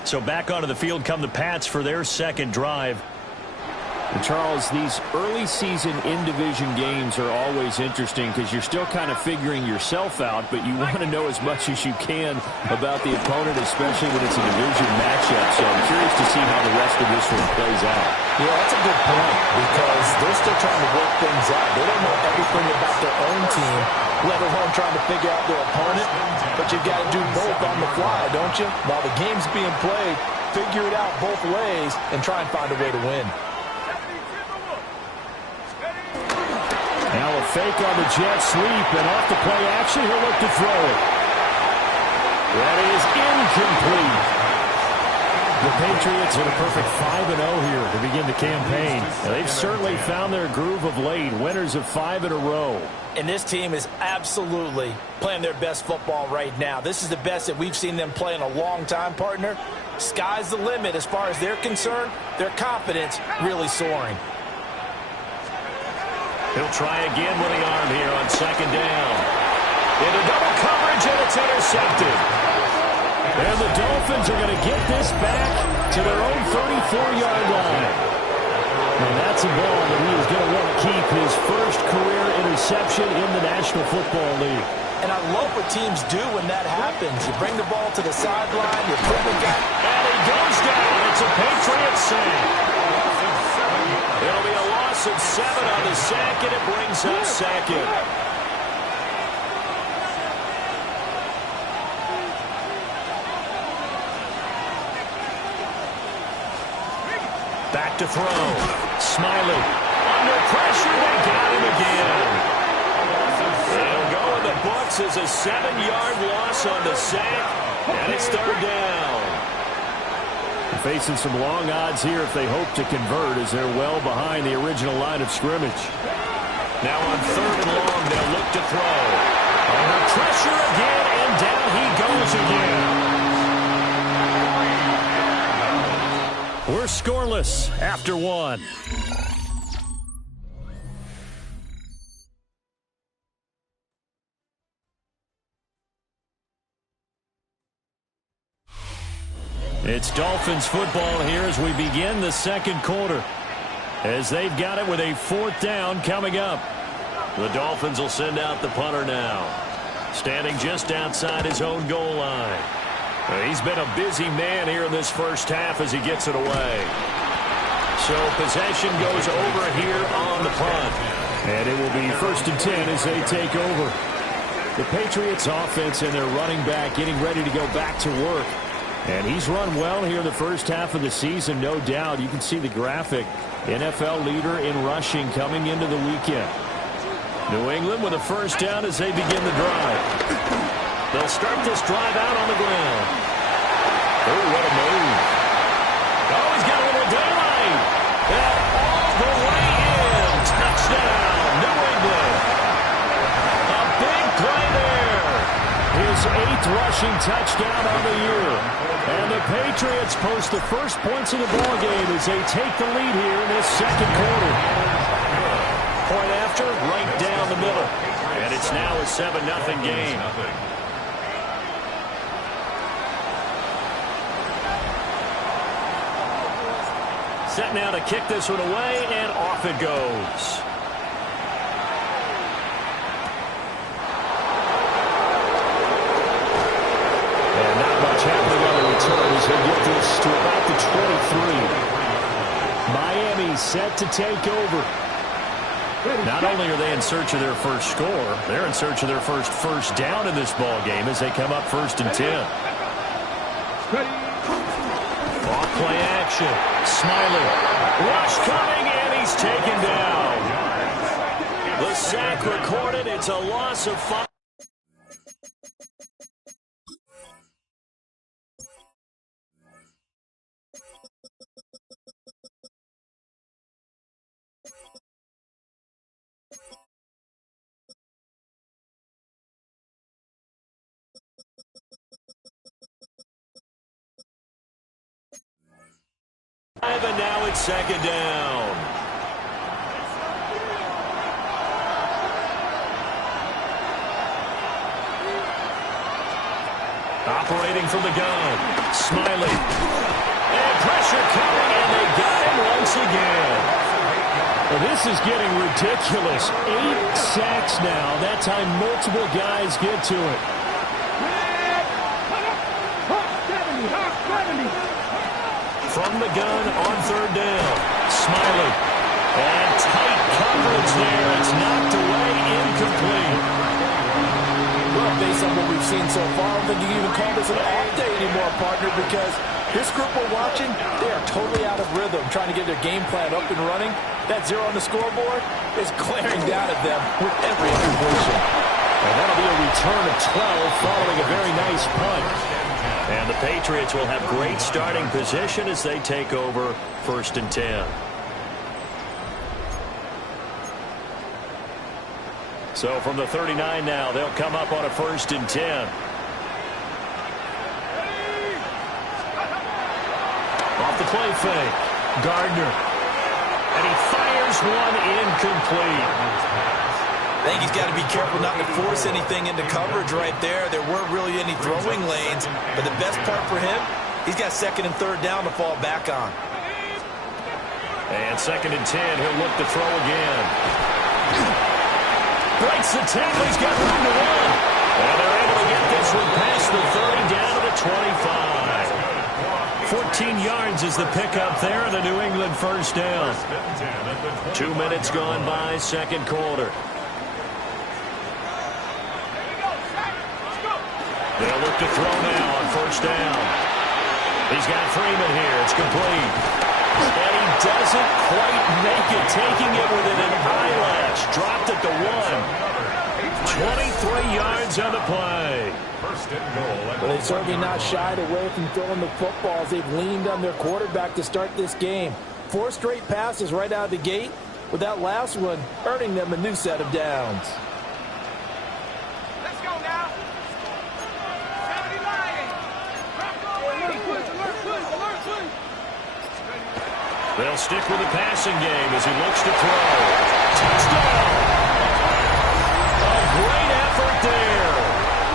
So back onto the field come the Pats for their second drive. And Charles, these early season in-division games are always interesting because you're still kind of figuring yourself out, but you want to know as much as you can about the opponent, especially when it's a division matchup. So I'm curious to see how the rest of this one plays out. Yeah, that's a good point because they're still trying to work things out. They don't know everything about their own team, let alone trying to figure out their opponent. But you've got to do both on the fly, don't you? While the game's being played, figure it out both ways and try and find a way to win. Now a fake on the jet sweep, and off the play action, he'll look to throw it. That is incomplete. The Patriots are a perfect 5-0 here to begin the campaign. They've certainly found their groove of late, winners of 5 in a row. And this team is absolutely playing their best football right now. This is the best that we've seen them play in a long time, partner. Sky's the limit as far as they're concerned. Their confidence really soaring. He'll try again with the arm here on second down. Into double coverage, and it's intercepted. And the Dolphins are going to get this back to their own 34-yard line. And that's a ball that he is going to want to keep, his first career interception in the National Football League. And I love what teams do when that happens. You bring the ball to the sideline, you put the guy. And he goes down. It's a Patriots sack. It'll be a loss of 7 on the sack, and it brings up second. Back to throw. Smiley. Under pressure, they got him again. It'll go in the books as a 7-yard loss on the sack, and it's third down. Facing some long odds here if they hope to convert as they're well behind the original line of scrimmage. Now on third and long, they'll look to throw. Under pressure again, and down he goes again. We're scoreless after one. It's Dolphins football here as we begin the second quarter. As they've got it with a fourth down coming up. The Dolphins will send out the punter now. Standing just outside his own goal line. He's been a busy man here in this first half as he gets it away. So possession goes over here on the punt. And it will be 1st and 10 as they take over. The Patriots offense and their running back getting ready to go back to work. And he's run well here in the first half of the season, no doubt. You can see the graphic. NFL leader in rushing coming into the weekend. New England with a first down as they begin the drive. They'll start this drive out on the ground. Oh, what a move. Oh, he's got a little daylight. And all the way in. Touchdown, New England. A big play there. His 8th rushing touchdown on the year. And the Patriots post the first points of the ballgame as they take the lead here in this second quarter. Point after, right down the middle. And it's now a 7-0 game. Set now to kick this one away, and off it goes. And not much happening on the return as they get this to about the 23. Miami set to take over. Not only are they in search of their first score, they're in search of their first down in this ball game as they come up 1st and 10. Off play action. Smiley. Rush coming, and he's taken down. The sack recorded. It's a loss of 5. And now it's second down. Operating from the gun. Smiley. And pressure coming, and they got him once again. Well, this is getting ridiculous. 8 sacks now. That time multiple guys get to it. From the gun on third down. Smiley. And tight coverage there. It's knocked away, incomplete. Well, based on what we've seen so far, I don't think you can even call this an off day anymore, partner, because this group we're watching, they are totally out of rhythm, trying to get their game plan up and running. That 0 on the scoreboard is glaring down at them with every incompletion. And that'll be a return of 12 following a very nice punt. And the Patriots will have great starting position as they take over 1st and 10. So from the 39 now, they'll come up on a 1st and 10. Off the play fake. Gardner. And he fires one incomplete. I think he's got to be careful not to force anything into coverage right there. There weren't really any throwing lanes, but the best part for him, he's got 2nd and 3rd down to fall back on. And 2nd and 10, he'll look to throw again. Breaks the tackle, he's got room to run. And they're able to get this one past the 30 down to the 25. 14 yards is the pickup there, the New England 1st down. 2 minutes gone by, 2nd quarter. They'll look to throw now on 1st down. He's got Freeman here. It's complete. And he doesn't quite make it, taking it within an eyelash. Dropped at the 1. 23 yards on the play. Well, they've certainly not shied away from throwing the footballs. They've leaned on their quarterback to start this game. 4 straight passes right out of the gate, with that last one earning them a new set of downs. They'll stick with the passing game as he looks to throw. Touchdown! A great effort there.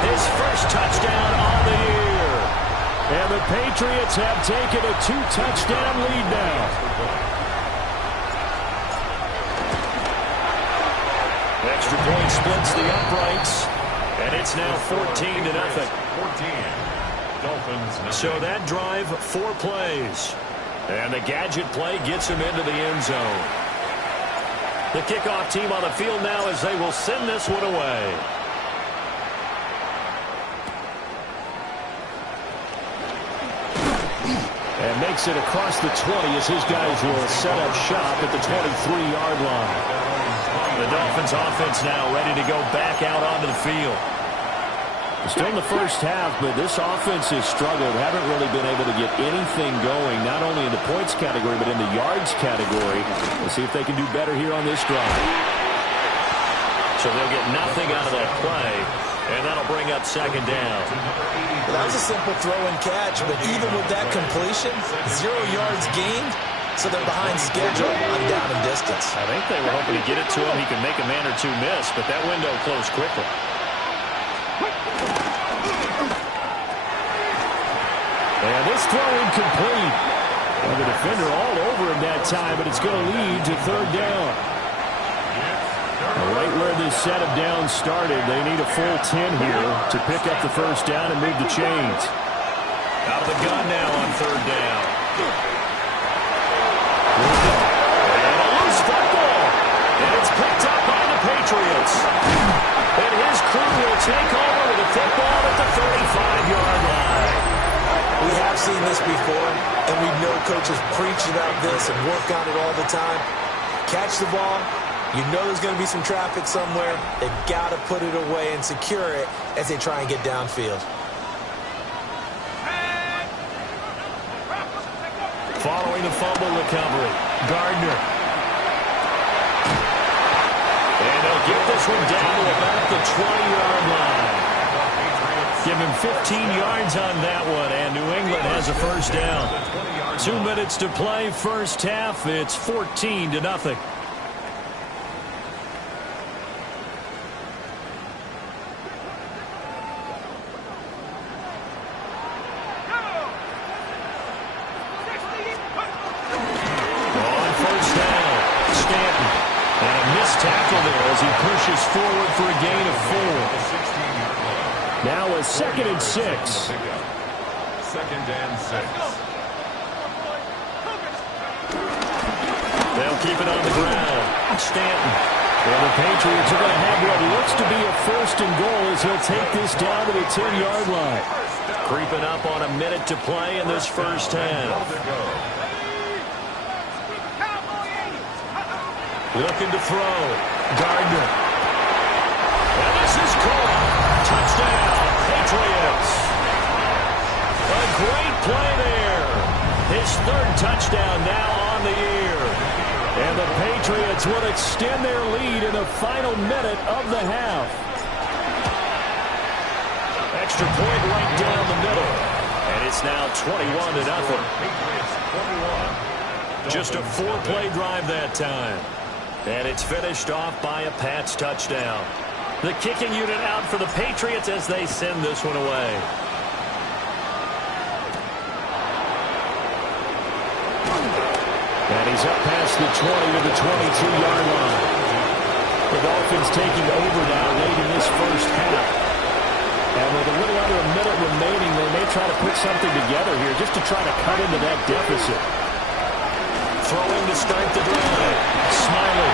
His first touchdown on the year. And the Patriots have taken a 2-touchdown lead now. Extra point splits the uprights. And it's now 14-0. 14. Dolphins. So that drive, 4 plays. And the gadget play gets him into the end zone. The kickoff team on the field now as they will send this one away. And makes it across the 20 as his guys will set up shop at the 23-yard line. The Dolphins offense now ready to go back out onto the field. Still in the first half, but this offense has struggled. Haven't really been able to get anything going, not only in the points category, but in the yards category. We'll see if they can do better here on this drive. So they'll get nothing out of that play, and that'll bring up 2nd down. Well, that was a simple throw and catch, but even with that completion, 0 yards gained, so they're behind schedule on down and distance. I think they were hoping to get it to him. He could make a man or two miss, but that window closed quickly. And this throw incomplete. And the defender all over him that time, but it's going to lead to 3rd down. Right where this set of downs started, they need a full 10 here to pick up the 1st down and move the chains. Out of the gun now on 3rd down. And a loose football. And it's picked up by the Patriots. And his crew will take over with the football at the 35-yard line. We have seen this before, and we know coaches preach about this and work on it all the time. Catch the ball. You know there's going to be some traffic somewhere. They've got to put it away and secure it as they try and get downfield. Following the fumble recovery, Gardner. And they'll get this one down to about the 20-yard line. Give him 15 yards on that one, and New England has a 1st down. 2 minutes to play, first half. It's 14-0. And a missed tackle there as he pushes forward for a gain of 4. Now a 2nd and 6. 2nd and 6. They'll keep it on the ground. Stanton. Well, the Patriots are going to have what looks to be a 1st and goal as he'll take this down to the 10-yard line. Creeping up on a minute to play in this first half. Looking to throw. Gardner. And this is caught. Touchdown, Patriots. A great play there. His 3rd touchdown now on the year. And the Patriots will extend their lead in the final minute of the half. Extra point right down the middle. And it's now 21-0. Just a 4-play drive that time. And it's finished off by a Pats touchdown. The kicking unit out for the Patriots as they send this one away. And he's up past the 20 to the 22-yard line. The Dolphins taking over now late in this first half. And with a little under a minute remaining, they may try to put something together here just to try to cut into that deficit. Throwing to start the drive. Smiley.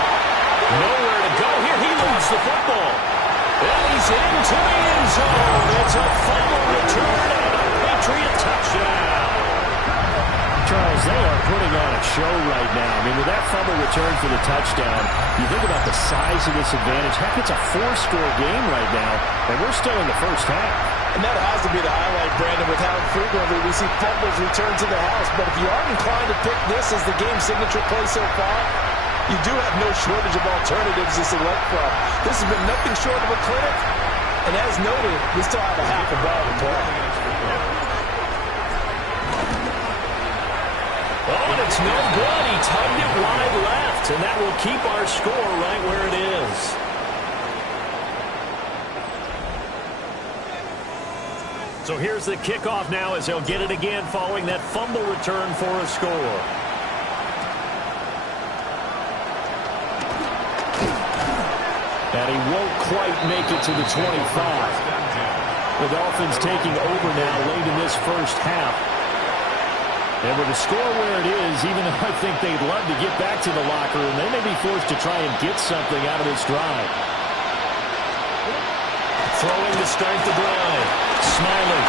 Nowhere to go here. He lost the football. And he's into the end zone. It's a fumble return and a Patriot touchdown. Charles, they are putting on a show right now. I mean, with that fumble return for the touchdown, you think about the size of this advantage. Heck, it's a 4-score game right now, and we're still in the first half. And that has to be the highlight, Brandon, with how frequently we see fumbles return to the house. But if you are inclined to pick this as the game signature play so far, you do have no shortage of alternatives to select from. This has been nothing short of a clinic. And as noted, we still have a half a ball to play. Oh, and it's no good. He tugged it wide left, and that will keep our score right where it is. So here's the kickoff now as they'll get it again following that fumble return for a score. And he won't quite make it to the 25. The Dolphins taking over now late in this first half. And with the score where it is, even though I think they'd love to get back to the locker room, they may be forced to try and get something out of this drive. Throwing to start the drive. Smiley.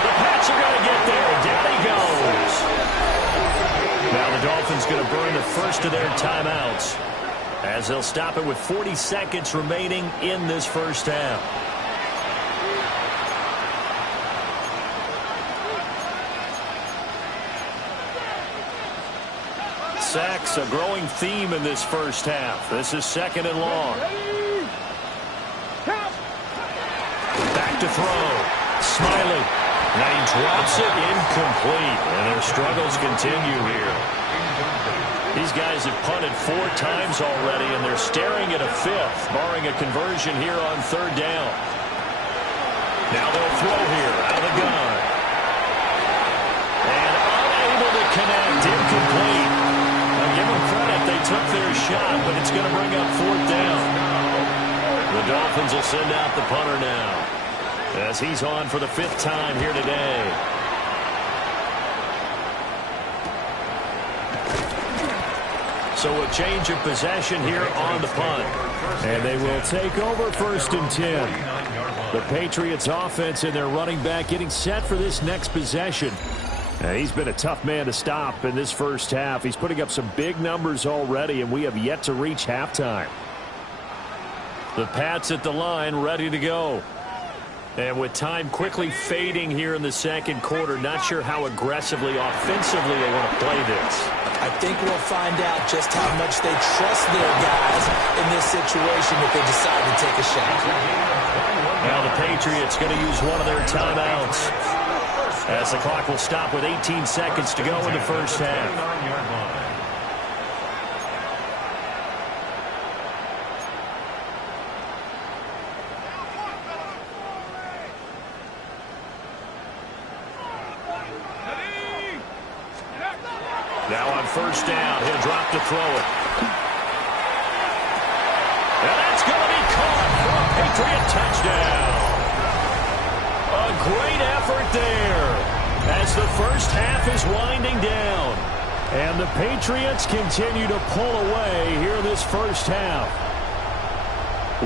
The Pats are going to get there. Down he goes. Now the Dolphins going to burn the first of their timeouts as they'll stop it with 40 seconds remaining in this first half. Sacks, a growing theme in this first half. This is 2nd and long. Back to throw. Smiley. Now he drops it incomplete. And their struggles continue here. These guys have punted 4 times already, and they're staring at a 5th, barring a conversion here on 3rd down. Now they'll throw here out of the gun. And unable to connect, incomplete. Give them credit, they took their shot, but it's going to bring up 4th down. The Dolphins will send out the punter now as he's on for the 5th time here today. So a change of possession here on the punt. And they will take over 1st and 10. The Patriots offense and their running back getting set for this next possession. He's been a tough man to stop in this first half. He's putting up some big numbers already, and we have yet to reach halftime. The Pats at the line, ready to go. And with time quickly fading here in the 2nd quarter, not sure how aggressively, offensively they want to play this. I think we'll find out just how much they trust their guys in this situation if they decide to take a shot. Now the Patriots going to use one of their timeouts, as the clock will stop with 18 seconds to go in the first half. Now on 1st down, he'll drop to throw it. Patriot touchdown. A great effort there as the first half is winding down. And the Patriots continue to pull away here in this first half.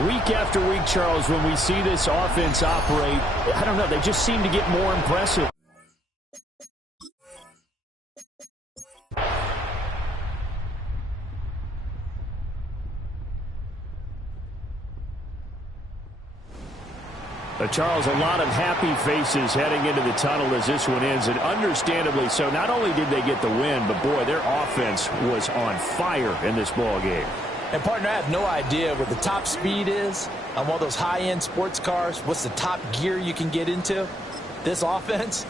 Week after week, Charles, when we see this offense operate, I don't know, they just seem to get more impressive. Charles, a lot of happy faces heading into the tunnel as this one ends, and understandably so. Not only did they get the win, but boy, their offense was on fire in this ball game. And partner, I have no idea what the top speed is on one of those high-end sports cars. What's the top gear you can get into? This offense.